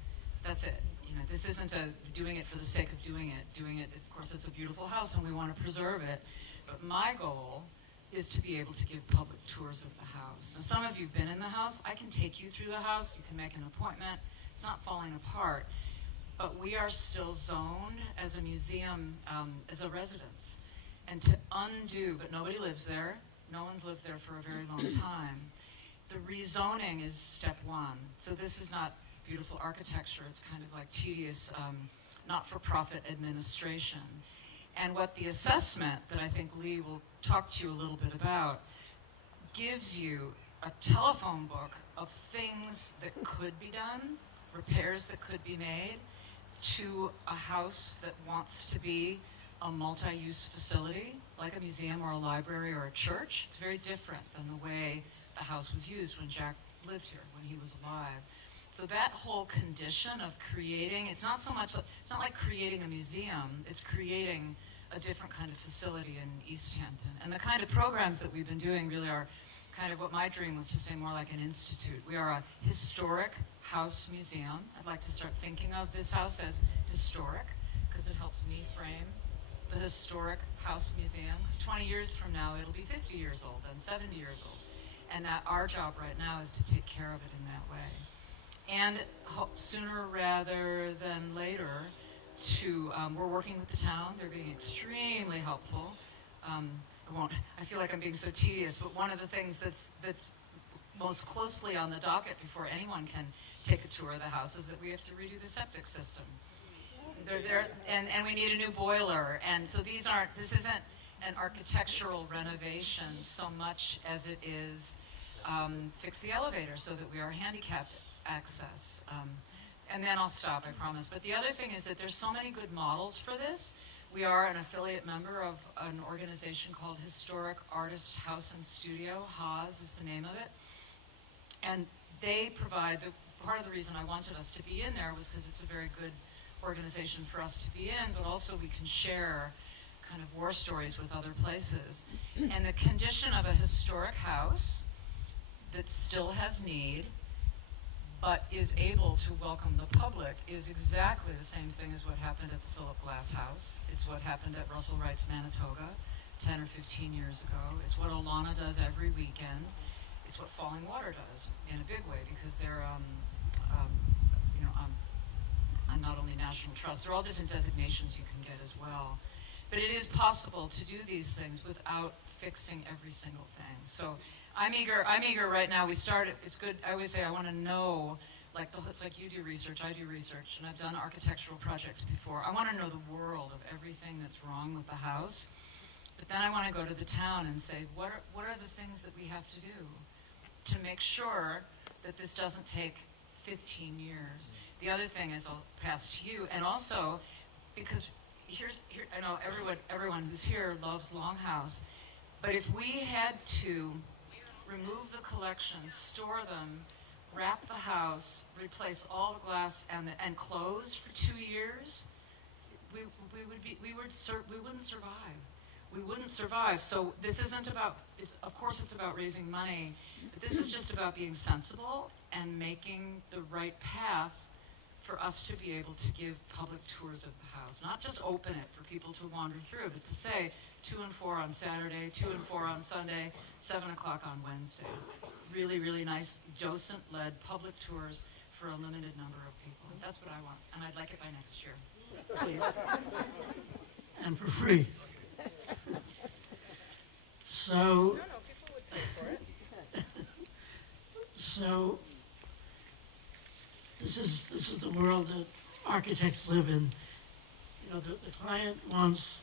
That's it. You know, this isn't doing it for the sake of doing it. Doing it, of course, it's a beautiful house and we want to preserve it. But my goal is to be able to give public tours of the house. And some of you've been in the house. I can take you through the house. You can make an appointment. It's not falling apart. But we are still zoned as a museum, as a residence. And to undo, but nobody lives there. No one's lived there for a very long time. The rezoning is step one. So this is not beautiful architecture. It's kind of like tedious, not-for-profit administration. And what the assessment that I think Lee will talk to you a little bit about gives you a telephone book of things that could be done, repairs that could be made to a house that wants to be a multi-use facility, like a museum or a library or a church. It's very different than the way the house was used when Jack lived here, when he was alive. So that whole condition of creating, it's not like creating a museum, it's creating a different kind of facility in East Hampton. And the kind of programs that we've been doing really are kind of what my dream was to say, more like an institute. We are a historic house museum. I'd like to start thinking of this house as historic, because it helps me frame the historic house museum. 20 years from now, it'll be 50 years old and 70 years old. And that our job right now is to take care of it in that way. And sooner rather than later, we're working with the town. They're being extremely helpful. I feel like I'm being so tedious, but one of the things that's most closely on the docket before anyone can take a tour of the house is that we have to redo the septic system. And we need a new boiler. And so this isn't an architectural renovation so much as it is fix the elevator so that we are handicapped access. And then I'll stop, I promise. But the other thing is that there's so many good models for this. We are an affiliate member of an organization called Historic Artist House and Studio. HAAS is the name of it. And they provide, part of the reason I wanted us to be in there was because it's a very good organization for us to be in, but also we can share kind of war stories with other places. And the condition of a historic house that still has need, but is able to welcome the public is exactly the same thing as what happened at the Philip Glass House. It's what happened at Russell Wright's Manitoga 10 or 15 years ago. It's what Olana does every weekend. It's what Falling Water does in a big way, because they're, on not only National Trust, they're all different designations you can get as well. But it is possible to do these things without fixing every single thing. So I'm eager right now. We started, it's good, I always say I want to know, it's like you do research, I do research, and I've done architectural projects before. I want to know the world of everything that's wrong with the house. But then I want to go to the town and say, what are the things that we have to do to make sure that this doesn't take 15 years? The other thing is, I'll pass to you, and also, because I know everyone who's here loves LongHouse, but if we had to remove the collections, store them, wrap the house, replace all the glass, and close for 2 years, we wouldn't survive. We wouldn't survive. So this isn't about. Of course, it's about raising money, but this is just about being sensible and making the right path for us to be able to give public tours of the house, not just open it for people to wander through, but to say 2 and 4 on Saturday, 2 and 4 on Sunday, 7 o'clock on Wednesday. Really, really nice docent-led public tours for a limited number of people. That's what I want, and I'd like it by next year. Please. And for free. So, No, people would pay for it. so this is the world that architects live in. You know, the client wants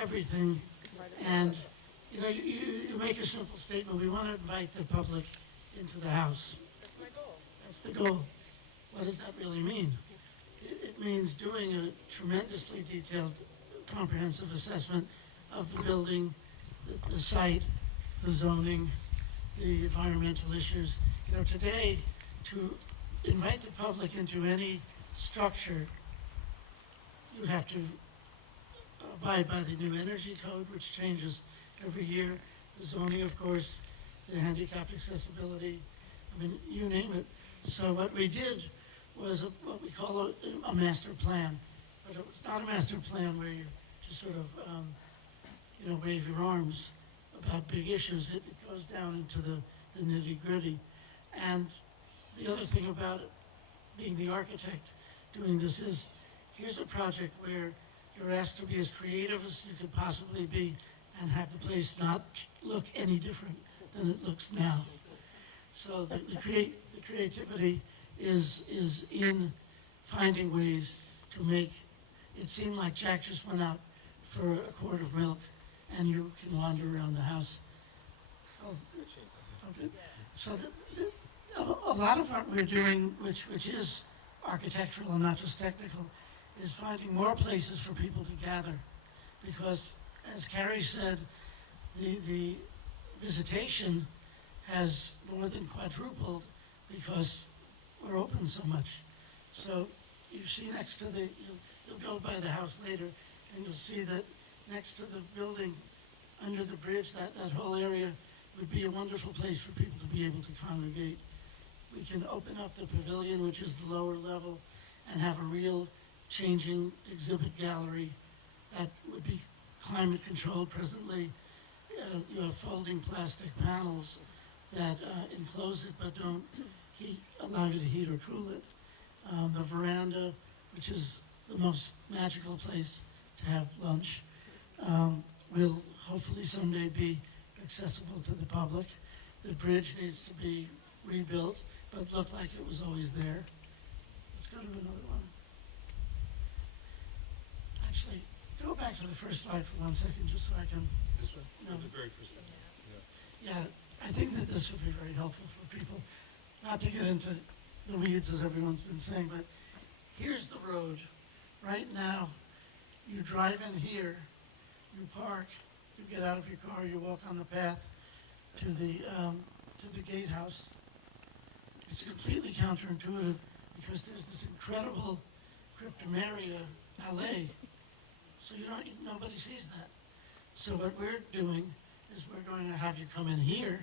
everything, and you know, you make a simple statement. We want to invite the public into the house. That's my goal. That's the goal. What does that really mean? It means doing a tremendously detailed, comprehensive assessment of the building, the site, the zoning, the environmental issues. You know, today, to invite the public into any structure, you have to abide by the new energy code, which changes every year. The zoning, of course, the handicapped accessibility, I mean, you name it. So what we did was what we call a master plan. But it was not a master plan where you just sort of, you know, wave your arms about big issues. It goes down into the nitty gritty. And the other thing about being the architect doing this is, here's a project where you're asked to be as creative as you could possibly be and have the place not look any different than it looks now. So the creativity is in finding ways to make it seem like Jack just went out for a quart of milk and you can wander around the house. Oh, okay. So a lot of what we're doing, which is architectural and not just technical, is finding more places for people to gather. Because, as Carrie said, the visitation has more than quadrupled because we're open so much. So you see next to you'll go by the house later and you'll see that next to the building, under the bridge, that whole area would be a wonderful place for people to be able to congregate. We can open up the pavilion, which is the lower level, and have a real changing exhibit gallery that would be climate controlled presently. You have folding plastic panels that enclose it but don't allow you to heat or cool it. The veranda, which is the most magical place to have lunch, will hopefully someday be accessible to the public. The bridge needs to be rebuilt, but look like it was always there. Let's go to another one. Actually, go back to the first slide for 1 second, just so I can. This one? No. The very first one. Yeah, I think that this would be very helpful for people, not to get into the weeds as everyone's been saying, but here's the road. Right now, you drive in here, you park, you get out of your car, you walk on the path to the gatehouse. It's completely counterintuitive because there's this incredible cryptomeria alley. So nobody sees that. So what we're doing is we're going to have you come in here,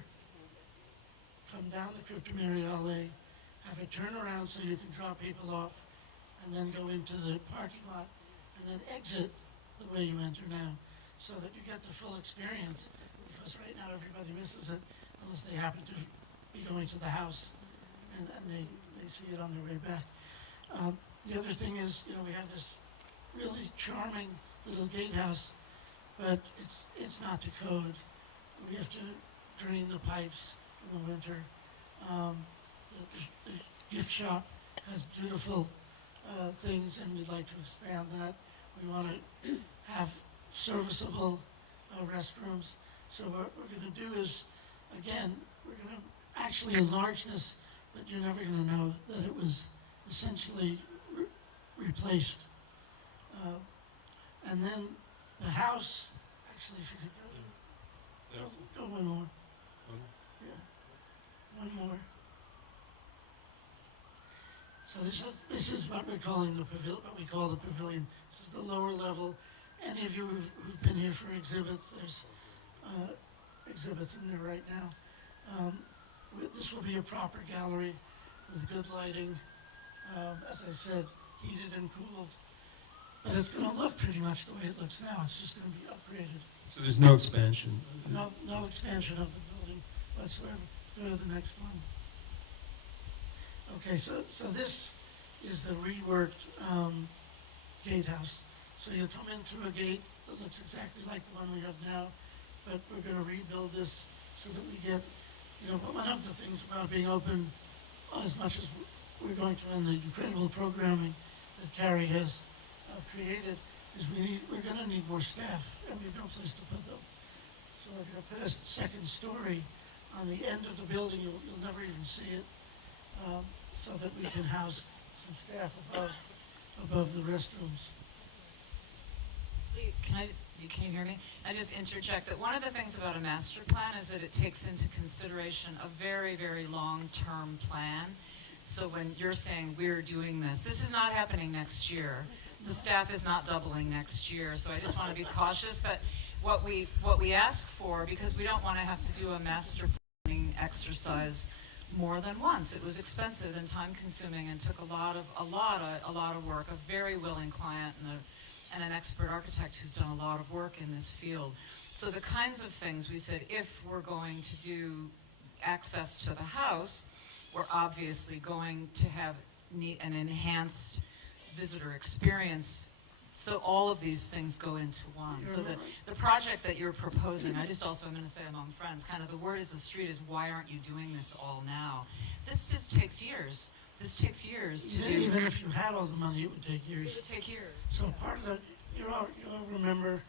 come down the cryptomeria alley, have it turn around so you can drop people off, and then go into the parking lot, and then exit the way you enter now, so that you get the full experience. Because right now everybody misses it unless they happen to be going to the house, and they see it on their way back. The other thing is, we have this really charming little gatehouse, but it's not to code. We have to drain the pipes in the winter. The gift shop has beautiful things, and we'd like to expand that. We want to have serviceable restrooms. So what we're going to do is, again, we're going to actually enlarge this, but you're never going to know that it was essentially replaced. And then the house, actually, if you could go one more. Yeah, one more. So this is what we're calling the pavilion, what we call the pavilion. This is the lower level. Any of you who've been here for exhibits, there's exhibits in there right now. This will be a proper gallery with good lighting. As I said, heated and cooled. But it's going to look pretty much the way it looks now. It's just going to be upgraded. So there's no expansion. No expansion of the building whatsoever. Go to the next one. Okay, so this is the reworked gatehouse. So you'll come in through a gate that looks exactly like the one we have now, but we're going to rebuild this so that we get, one of the things about being open, as much as we're going to in the incredible programming that Carrie has created, is we're going to need more staff, and we have no place to put them. So we're going to put a second story on the end of the building. You'll never even see it, so that we can house some staff above the restrooms. Can you hear me? I just interject that one of the things about a master plan is that it takes into consideration a very, very long-term plan. So when you're saying we're doing this is not happening next year. The staff is not doubling next year. So I just want to be cautious that what we ask for, because we don't want to have to do a master planning exercise more than once. It was expensive and time-consuming and took a lot of work. A very willing client and an expert architect who's done a lot of work in this field. So the kinds of things we said, if we're going to do access to the house, we're obviously going to have an enhanced visitor experience. So all of these things go into one. So the project that you're proposing, I'm going to say among friends, kind of the word is the street is, why aren't you doing this all now? This just takes years. This takes years to do. Even if you had all the money, it would take years. It would take years. So part of you all remember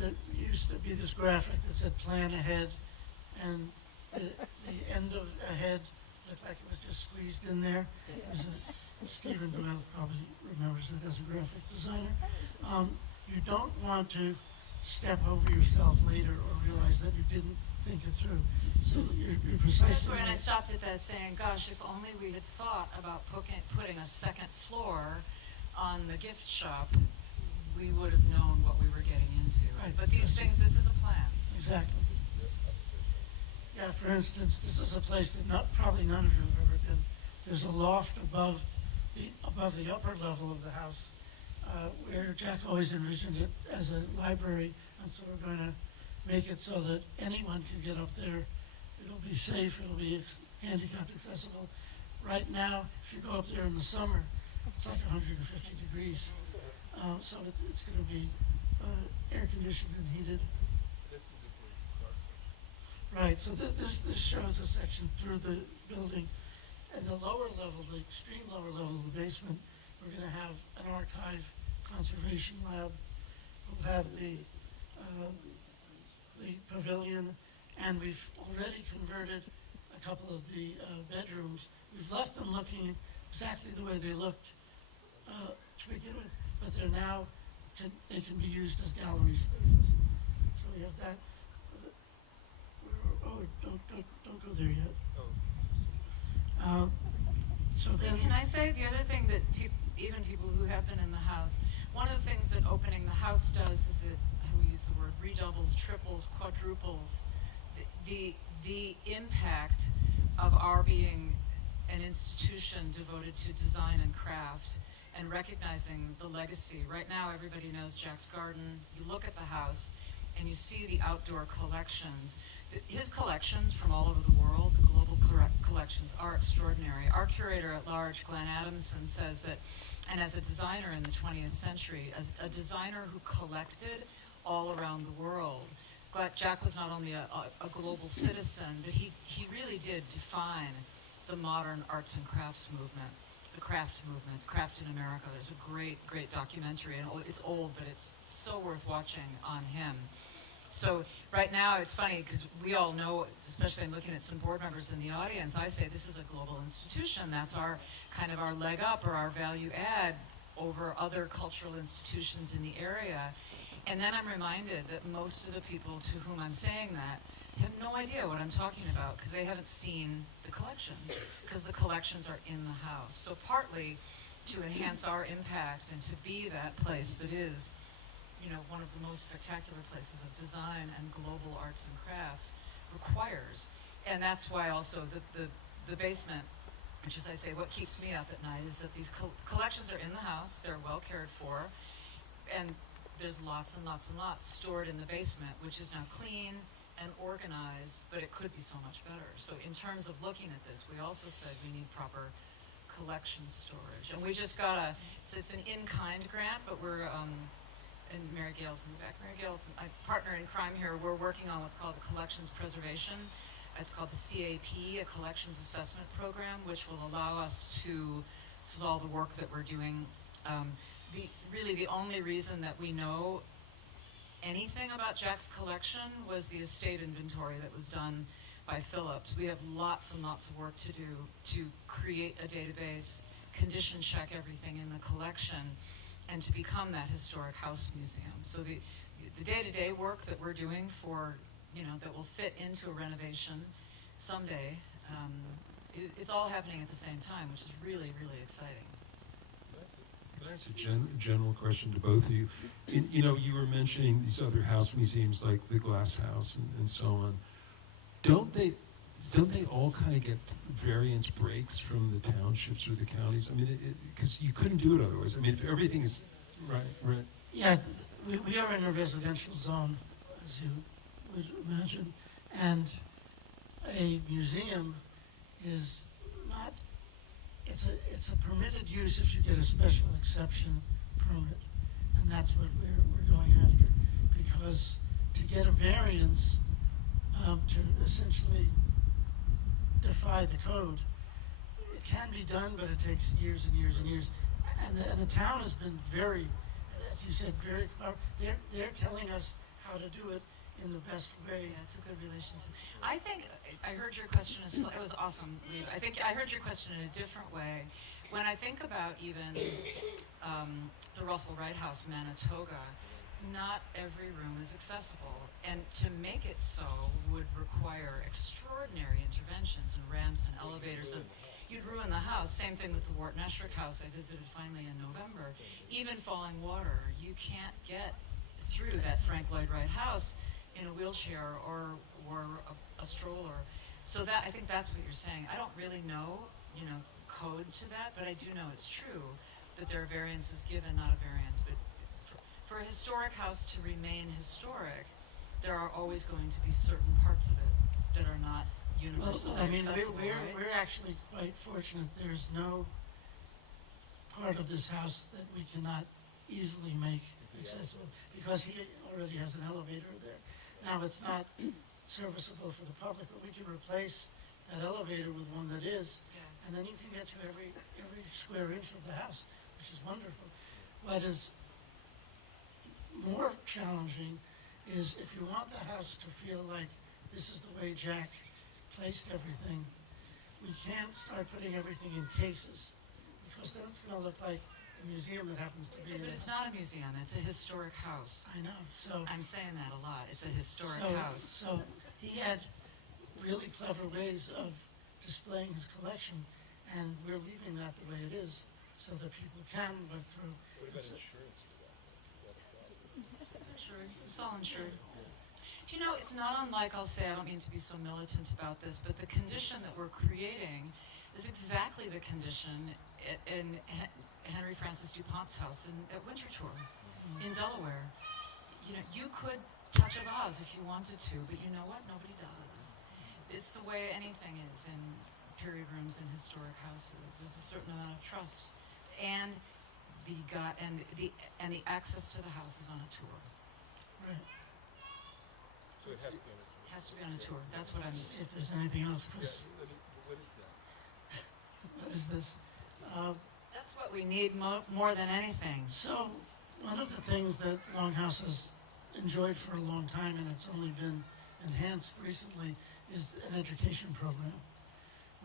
that used to be this graphic that said plan ahead, and the end of ahead looked like it was just squeezed in there. Stephen Doyle probably remembers it as a graphic designer. You don't want to step over yourself later or realize that you didn't think it through. So you're precisely That's when right. I stopped at that saying, gosh, if only we had thought about putting a second floor on the gift shop, we would have known what we were getting into. Right. But these things, this is a plan. Exactly. Yeah, for instance, this is a place that probably none of you have ever been. There's a loft above the upper level of the house, where Jack always envisioned it as a library, and so we're going to make it so that anyone can get up there. It'll be safe, it'll be handicap accessible. Right now, if you go up there in the summer, it's like 150 degrees. So it's going to be air conditioned and heated. This is a great cross. Right, so this shows a section through the building. At the lower level, the extreme lower level of the basement, we're going to have an archive conservation lab. We'll have the pavilion, and we've already converted a couple of the bedrooms. We've left them looking exactly the way they looked to begin with, but they're now, they can be used as gallery spaces. So we have that. Oh, don't go there yet. So then, Can I say the other thing that even people who have been in the house, one of the things that opening the house does is it, how we use the word, redoubles, triples, quadruples the impact of our being an institution devoted to design and craft and recognizing the legacy. Right now, everybody knows Jack's Garden. You look at the house and you see the outdoor collections. His collections from all over the world, the global collections, are extraordinary. Our curator at large, Glenn Adamson, says that, and as a designer in the 20th century, as a designer who collected all around the world, Jack was not only a global citizen, but he really did define the modern arts and crafts movement, the craft movement, Craft in America. There's a great documentary, and it's old, but it's so worth watching on him. So right now it's funny because we all know, especially I'm looking at some board members in the audience, I say this is a global institution. That's our kind of our leg up or our value add over other cultural institutions in the area. And then I'm reminded that most of the people to whom I'm saying that have no idea what I'm talking about because they haven't seen the collection, because the collections are in the house. So partly to enhance our impact and to be that place that is, one of the most spectacular places of design and global arts and crafts requires. And that's why also the basement, which is, I say, what keeps me up at night is that these collections are in the house, they're well cared for, and there's lots and lots and lots stored in the basement, which is now clean and organized, but it could be so much better. So in terms of looking at this, we also said we need proper collection storage. And we just got it's an in-kind grant, but we're, and Mary Gale's in the back. Mary Gale's my partner in crime here. We're working on what's called the collections preservation. It's called the CAP, a collections assessment program, which will allow us to, this is all the work that we're doing. Really the only reason that we know anything about Jack's collection was the estate inventory that was done by Phillips. We have lots and lots of work to do to create a database, condition check everything in the collection, and to become that historic house museum. So the day-to-day work that we're doing for, that will fit into a renovation someday, it's all happening at the same time, which is really, really exciting. Can I ask a general question to both of you? You were mentioning these other house museums like the Glass House and so on. Don't they all kind of get variance breaks from the townships or the counties? I mean, because you couldn't do it otherwise. I mean, if everything is right. Yeah, we are in a residential zone, as you would imagine, and a museum is not, it's a permitted use if you get a special exception permit, and that's what we're going after, because to get a variance to essentially defy the code, it can be done, but it takes years and years and years, and the town has been very, as you said, very, they're telling us how to do it in the best way. Yeah, it's a good relationship. I think I heard your question, it was awesome, Liv. I think I heard your question in a different way. When I think about even the Russell Wright House, Manitoga, not every room is accessible. And to make it so would require extraordinary interventions and ramps and elevators. And you'd ruin the house. Same thing with the Wharton Esherick House I visited finally in November. Even falling water, you can't get through that Frank Lloyd Wright house in a wheelchair or a stroller. So that, I think that's what you're saying. I don't really know, code to that, but I do know it's true that there are variances given, not a variance. But for a historic house to remain historic, there are always going to be certain parts of it that are not universally accessible, right? We're actually quite fortunate. There's no part of this house that we cannot easily make accessible, because he already has an elevator there. Now, it's not serviceable for the public, but we can replace that elevator with one that is, and then you can get to every square inch of the house, which is wonderful. What is more challenging is if you want the house to feel like this is the way Jack placed everything, we can't start putting everything in cases, because then it's going to look like a museum that happens to be in But it's not a museum, it's a historic house. I know, so... I'm saying that a lot, it's a historic house. So he had really clever ways of displaying his collection, and we're leaving that the way it is, so that people can look through. What about insurance for that? It's insured, it's all insured. It's not unlike, I'll say, I don't mean to be so militant about this, but the condition that we're creating is exactly the condition in Henry Francis DuPont's house at Winterthur in Delaware. You could touch a vase if you wanted to, but you know what? Nobody does. It's the way anything is in period rooms in historic houses. There's a certain amount of trust, and the access to the house is on a tour. Right. So it has to be on a tour. It has to be on a tour. That's what I mean. If there's anything else, Chris, What is that? what is this? That's what we need more than anything. So, one of the things that LongHouse has enjoyed for a long time, and it's only been enhanced recently, is an education program.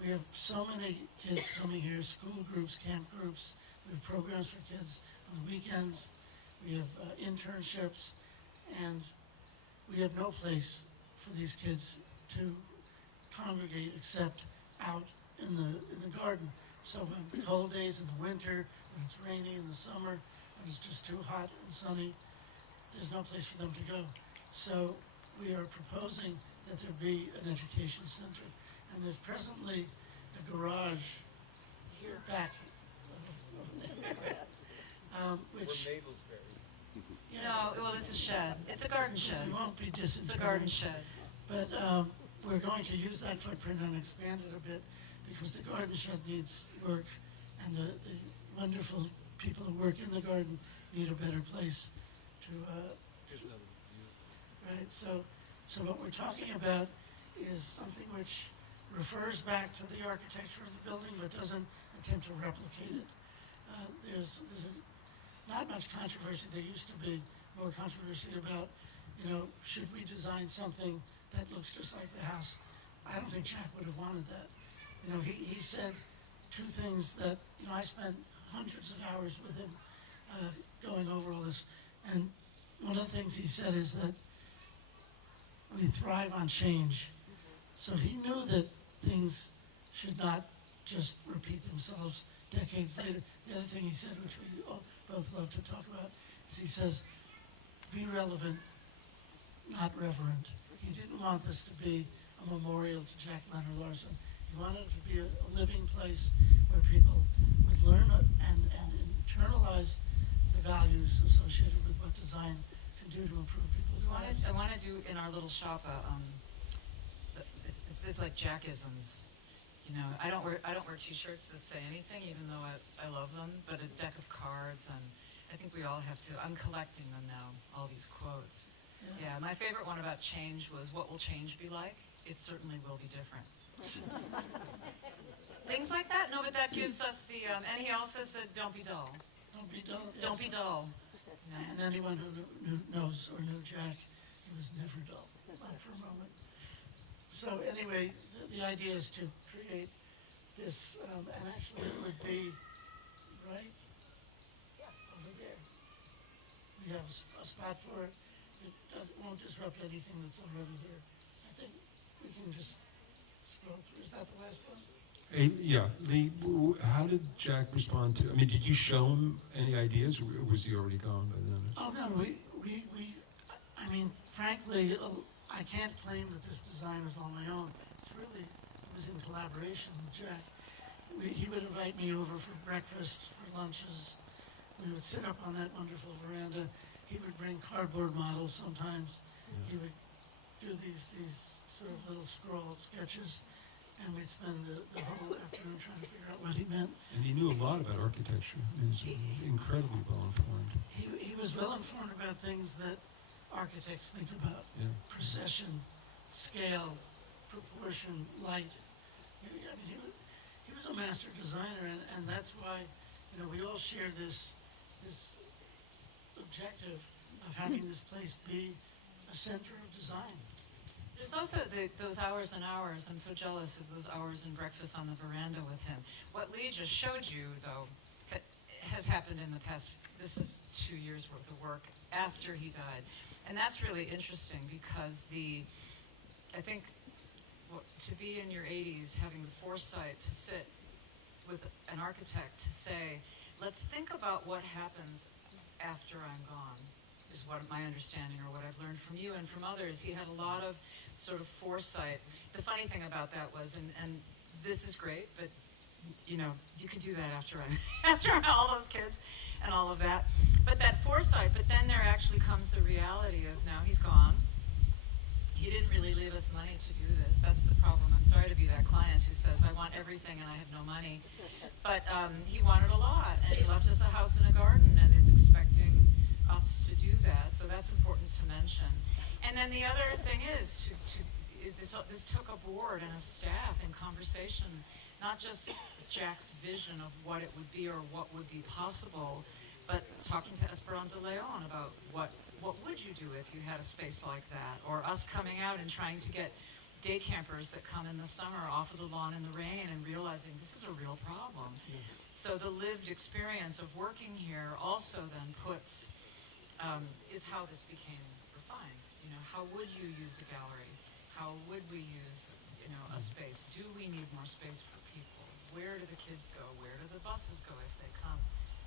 We have so many kids coming here, school groups, camp groups. We have programs for kids on the weekends. We have internships, and we have no place for these kids to congregate except out in the garden. So on cold days in the winter, when it's rainy in the summer, when it's just too hot and sunny, there's no place for them to go. So we are proposing that there be an education center. And there's presently a garage here back, which, We're Mablesbury. No, well, it's a shed. It's a garden shed. We won't be It's a garden disinterring. shed. But we're going to use that footprint and expand it a bit because the garden shed needs work, and the wonderful people who work in the garden need a better place to. Right. So what we're talking about is something which refers back to the architecture of the building, but doesn't attempt to replicate it. There's not much controversy. There used to be more controversy about, should we design something that looks just like the house? I don't think Jack would have wanted that. He said two things that, I spent hundreds of hours with him going over all this. And one of the things he said is that we thrive on change. So he knew that things should not just repeat themselves decades later. The other thing he said, which we both love to talk about, is he says, be relevant, not reverent. He didn't want this to be a memorial to Jack Lenor Larsen. He wanted it to be a living place where people would learn and internalize the values associated with what design can do to improve people's lives. I want to do in our little shop it's like Jackisms. I don't wear T-shirts that say anything, even though I love them. But a deck of cards, and I think we all have to. I'm collecting them now. All these quotes. Yeah, my favorite one about change was, "What will change be like? It certainly will be different." Things like that. No, but that gives us the. And he also said, "Don't be dull. Don't be dull. Don't be dull." And anyone who knows or knew Jack, he was never dull, not for a moment. So anyway, the idea is to create this, and actually it would be right over there. We have a spot for it. It won't disrupt anything that's already here. I think we can just scroll through. Is that the last one? Hey, yeah, Lee, how did Jack respond to, did you show him any ideas, or was he already gone by then? Oh, no, frankly, I can't claim that this design was on my own. It was in collaboration with Jack. He would invite me over for breakfast, for lunches. We would sit up on that wonderful veranda. He would bring cardboard models sometimes. Yeah. He would do these sort of little scroll sketches, and we'd spend the whole afternoon trying to figure out what he meant. And he knew a lot about architecture. He was incredibly well informed. He was well informed about things that architects think about. Yeah. Procession, scale, proportion, light. He was a master designer, and that's why, we all share this objective of having this place be a center of design. There's also those hours and hours. I'm so jealous of those hours and breakfast on the veranda with him. What Lee just showed you, though, has happened in the past. This is 2 years worth of work after he died. And that's really interesting because I think to be in your 80s, having the foresight to sit with an architect to say, let's think about what happens after I'm gone, is what my understanding or what I've learned from you and from others. He had a lot of sort of foresight. The funny thing about that was, and this is great, but you could do that after all those kids and all of that. But that foresight, but then there actually comes the reality of now he's gone. He didn't really leave us money to do this. That's the problem. I'm sorry to be that client who says, I want everything and I have no money. But he wanted a lot, and he left us a house and a garden and is expecting us to do that. So that's important to mention. And then the other thing is, this took a board and a staff in conversation, not just Jack's vision of what it would be or what would be possible, but talking to Esperanza Leon about what would you do if you had a space like that, or us coming out and trying to get day campers that come in the summer off of the lawn in the rain and realizing this is a real problem. Yeah. So the lived experience of working here also then is how this became refined. How would you use a gallery? How would we use, a space? Do we need more space for people? Where do the kids go? Where do the buses go if they come?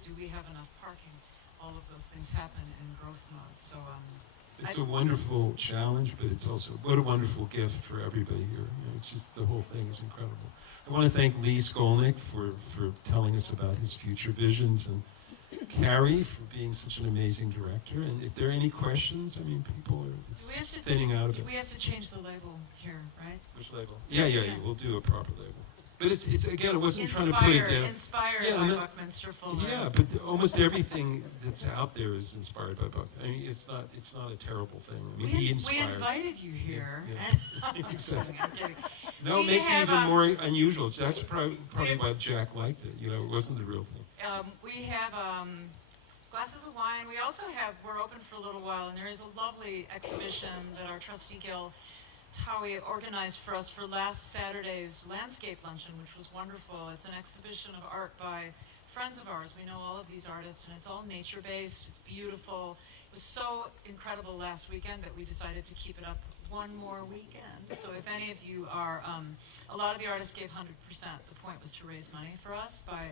Do we have enough parking? All of those things happen in growth mode. So it's a wonderful challenge, but it's also what a wonderful gift for everybody here. It's just the whole thing is incredible. I want to thank Lee Skolnick for telling us about his future visions, and Carrie for being such an amazing director. And if there are any questions, I mean, people are thinning out a bit. We have to change the label here, right? Which label? Yeah, we'll do a proper label. But it's again, I wasn't trying to put it down. Inspired Yeah, by no- Buckminster Fuller. Yeah, but almost everything that's out there is inspired by Buck. I mean, it's not a terrible thing. I mean, he We inspired. invited you here. Yeah. Exactly. I'm kidding. No, it We makes it have, even more unusual. That's probably why Jack liked it. You know, it wasn't the real thing. We have glasses of wine. We're open for a little while, and there is a lovely exhibition that our trustee Gil Howie organized for us for last Saturday's landscape luncheon, which was wonderful. It's an exhibition of art by friends of ours. We know all of these artists, and it's all nature-based. It's beautiful. It was so incredible last weekend that we decided to keep it up one more weekend. So if any of you are, a lot of the artists gave 100%. The point was to raise money for us by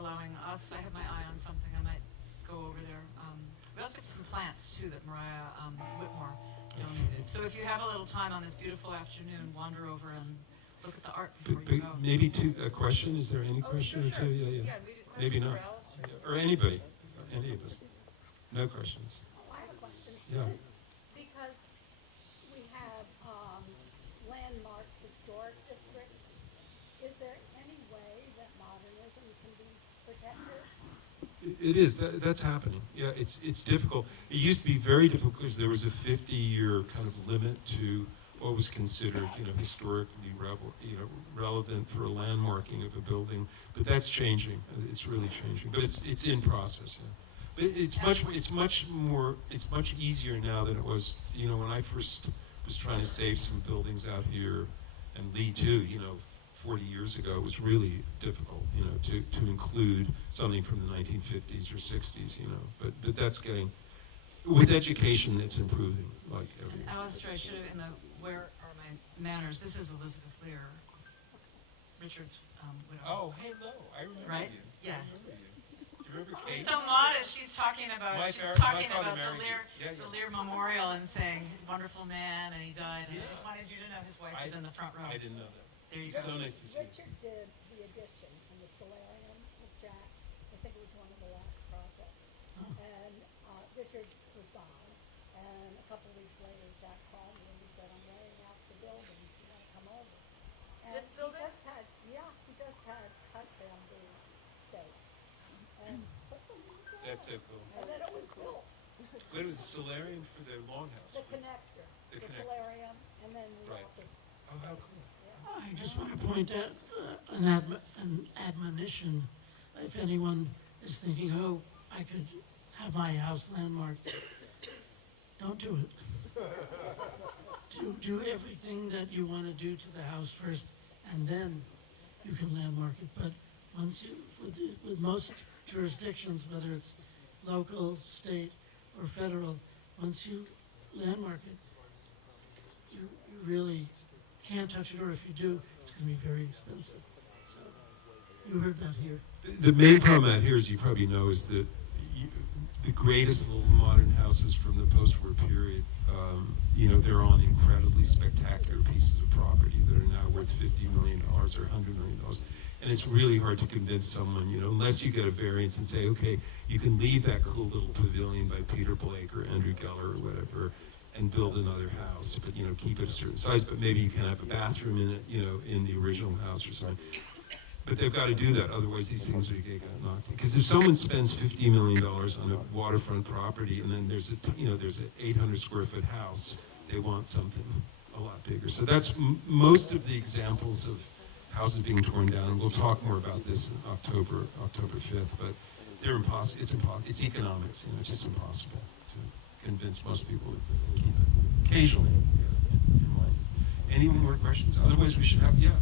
allowing us. I have my eye on something. I might go over there. We also have some plants too that Mariah Whitmore donated. So if you have a little time on this beautiful afternoon, wander over and look at the art before But you go. maybe a question. Is there any question or two? Yeah. Maybe not. Or anybody, any of us. No questions. I have a question. Yeah. Because we have landmark historic districts, is there any way that modernism can be protected? It is. That's happening. Yeah, it's difficult. It used to be very difficult because there was a 50-year kind of limit to what was considered, historically relevant for a landmarking of a building. But that's changing. It's really changing. But it's in process. Yeah. But it's much easier now than it was. When I first was trying to save some buildings out here, and Lee too. 40 years ago, it was really difficult, to include something from the 1950s or 60s, But that's getting, with education, it's improving, like everything. Alastair, I should have, where are my manners? This is Elizabeth Lear, Richard's widow. Oh, hey, no, I remember Right? you. Yeah. I remember you. Do you remember Kate? So modest, she's talking about My the father married Lear, you. Yeah, yeah. the Lear Memorial and saying, wonderful man, and he died. And I Yeah. just wanted you to know his wife is in the front row. I didn't know that. There you go. So nice to see you. Richard did the addition in the solarium with Jack. I think it was one of the last projects. And Richard was gone. And a couple weeks later, Jack called me and he said, I'm laying out the building. You want to come over? And This building? he just had cut bamboo stakes and put them in the ground. That's so cool. And then it was built. Wait a minute, the solarium for the longhouse. The connector, The the connector. solarium, and then the Right. office. Oh, how cool. I just want to point out an admonition. If anyone is thinking, oh, I could have my house landmarked, don't do it. Do everything that you want to do to the house first, and then you can landmark it. But once you, with most jurisdictions, whether it's local, state, or federal, once you landmark it, you really can't touch it, or if you do, it's going to be very expensive. So you heard that here. The main problem out here, as you probably know, is that the greatest little modern houses from the post-war period, they're on incredibly spectacular pieces of property that are now worth $50 million or $100 million. And it's really hard to convince someone, unless you get a variance and say, okay, you can leave that cool little pavilion by Peter Blake or Andrew Geller or whatever and build another house, but, keep it a certain size, but maybe you can have a bathroom in it, in the original house or something. But they've got to do that, otherwise these things are going to get knocked. Because if someone spends $50 million on a waterfront property and then there's an 800 square foot house, they want something a lot bigger. So that's most of the examples of houses being torn down. And we'll talk more about this in October 5th, but they're impossible. It's impossible. It's economics. It's just impossible to convince most people to keep it. Occasionally. Any more questions? Otherwise, we should have, go ahead.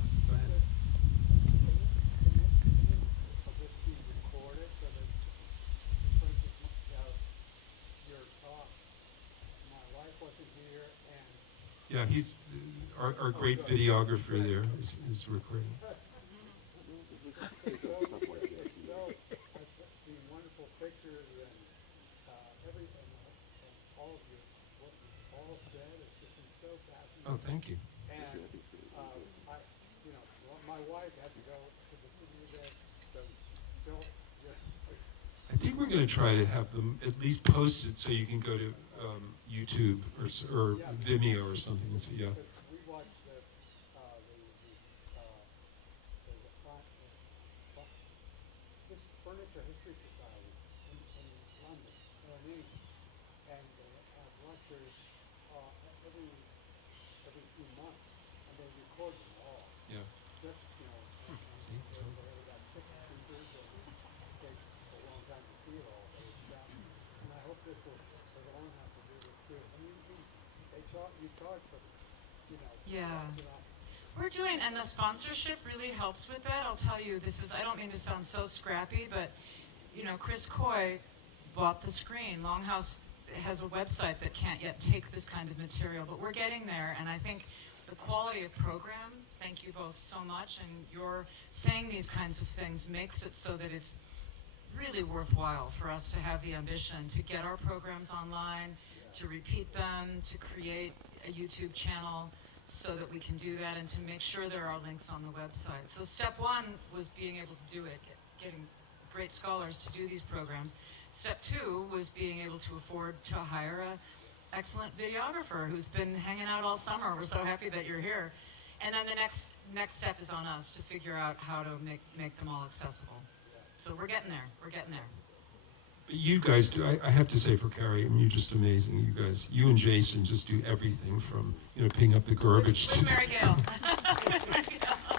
Yeah, he's our great videographer there is recording. Wonderful pictures and everything, and all of you, what you've all said, it's just been so fascinating. Oh, thank you. And my wife had to go to the city today, so I think we're going to try to have them at least posted so you can go to YouTube or Vimeo or something. And see, yeah. Because we watched there's a this Furniture History Society in London, or in England, and they have lectures every few months, and they record them all. Yeah. Just, they have about 6 speakers, and it takes a long time to see it all, but it's and I hope this will, for the LongHouse to do this too. I mean, you charge for them, Yeah. you know. We're doing, and the sponsorship really helped with that. I'll tell you, I don't mean to sound so scrappy, but, Chris Coy bought the screen. LongHouse has a website that can't yet take this kind of material, but we're getting there, and I think the quality of program, thank you both so much, and your saying these kinds of things makes it so that it's really worthwhile for us to have the ambition to get our programs online, to repeat them, to create a YouTube channel so that we can do that, and to make sure there are links on the website. So step one was being able to do it, getting great scholars to do these programs. Step two was being able to afford to hire an excellent videographer who's been hanging out all summer. We're so happy that you're here. And then the next step is on us to figure out how to make them all accessible. So we're getting there. We're getting there. You guys do. I have to say for Carrie, I mean, you're just amazing. You and Jason just do everything from picking up the garbage With Mary Gail.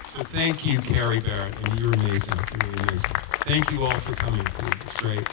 So thank you, Carrie Barratt. I mean, you're amazing. You're really amazing. Thank you all for coming. It's great.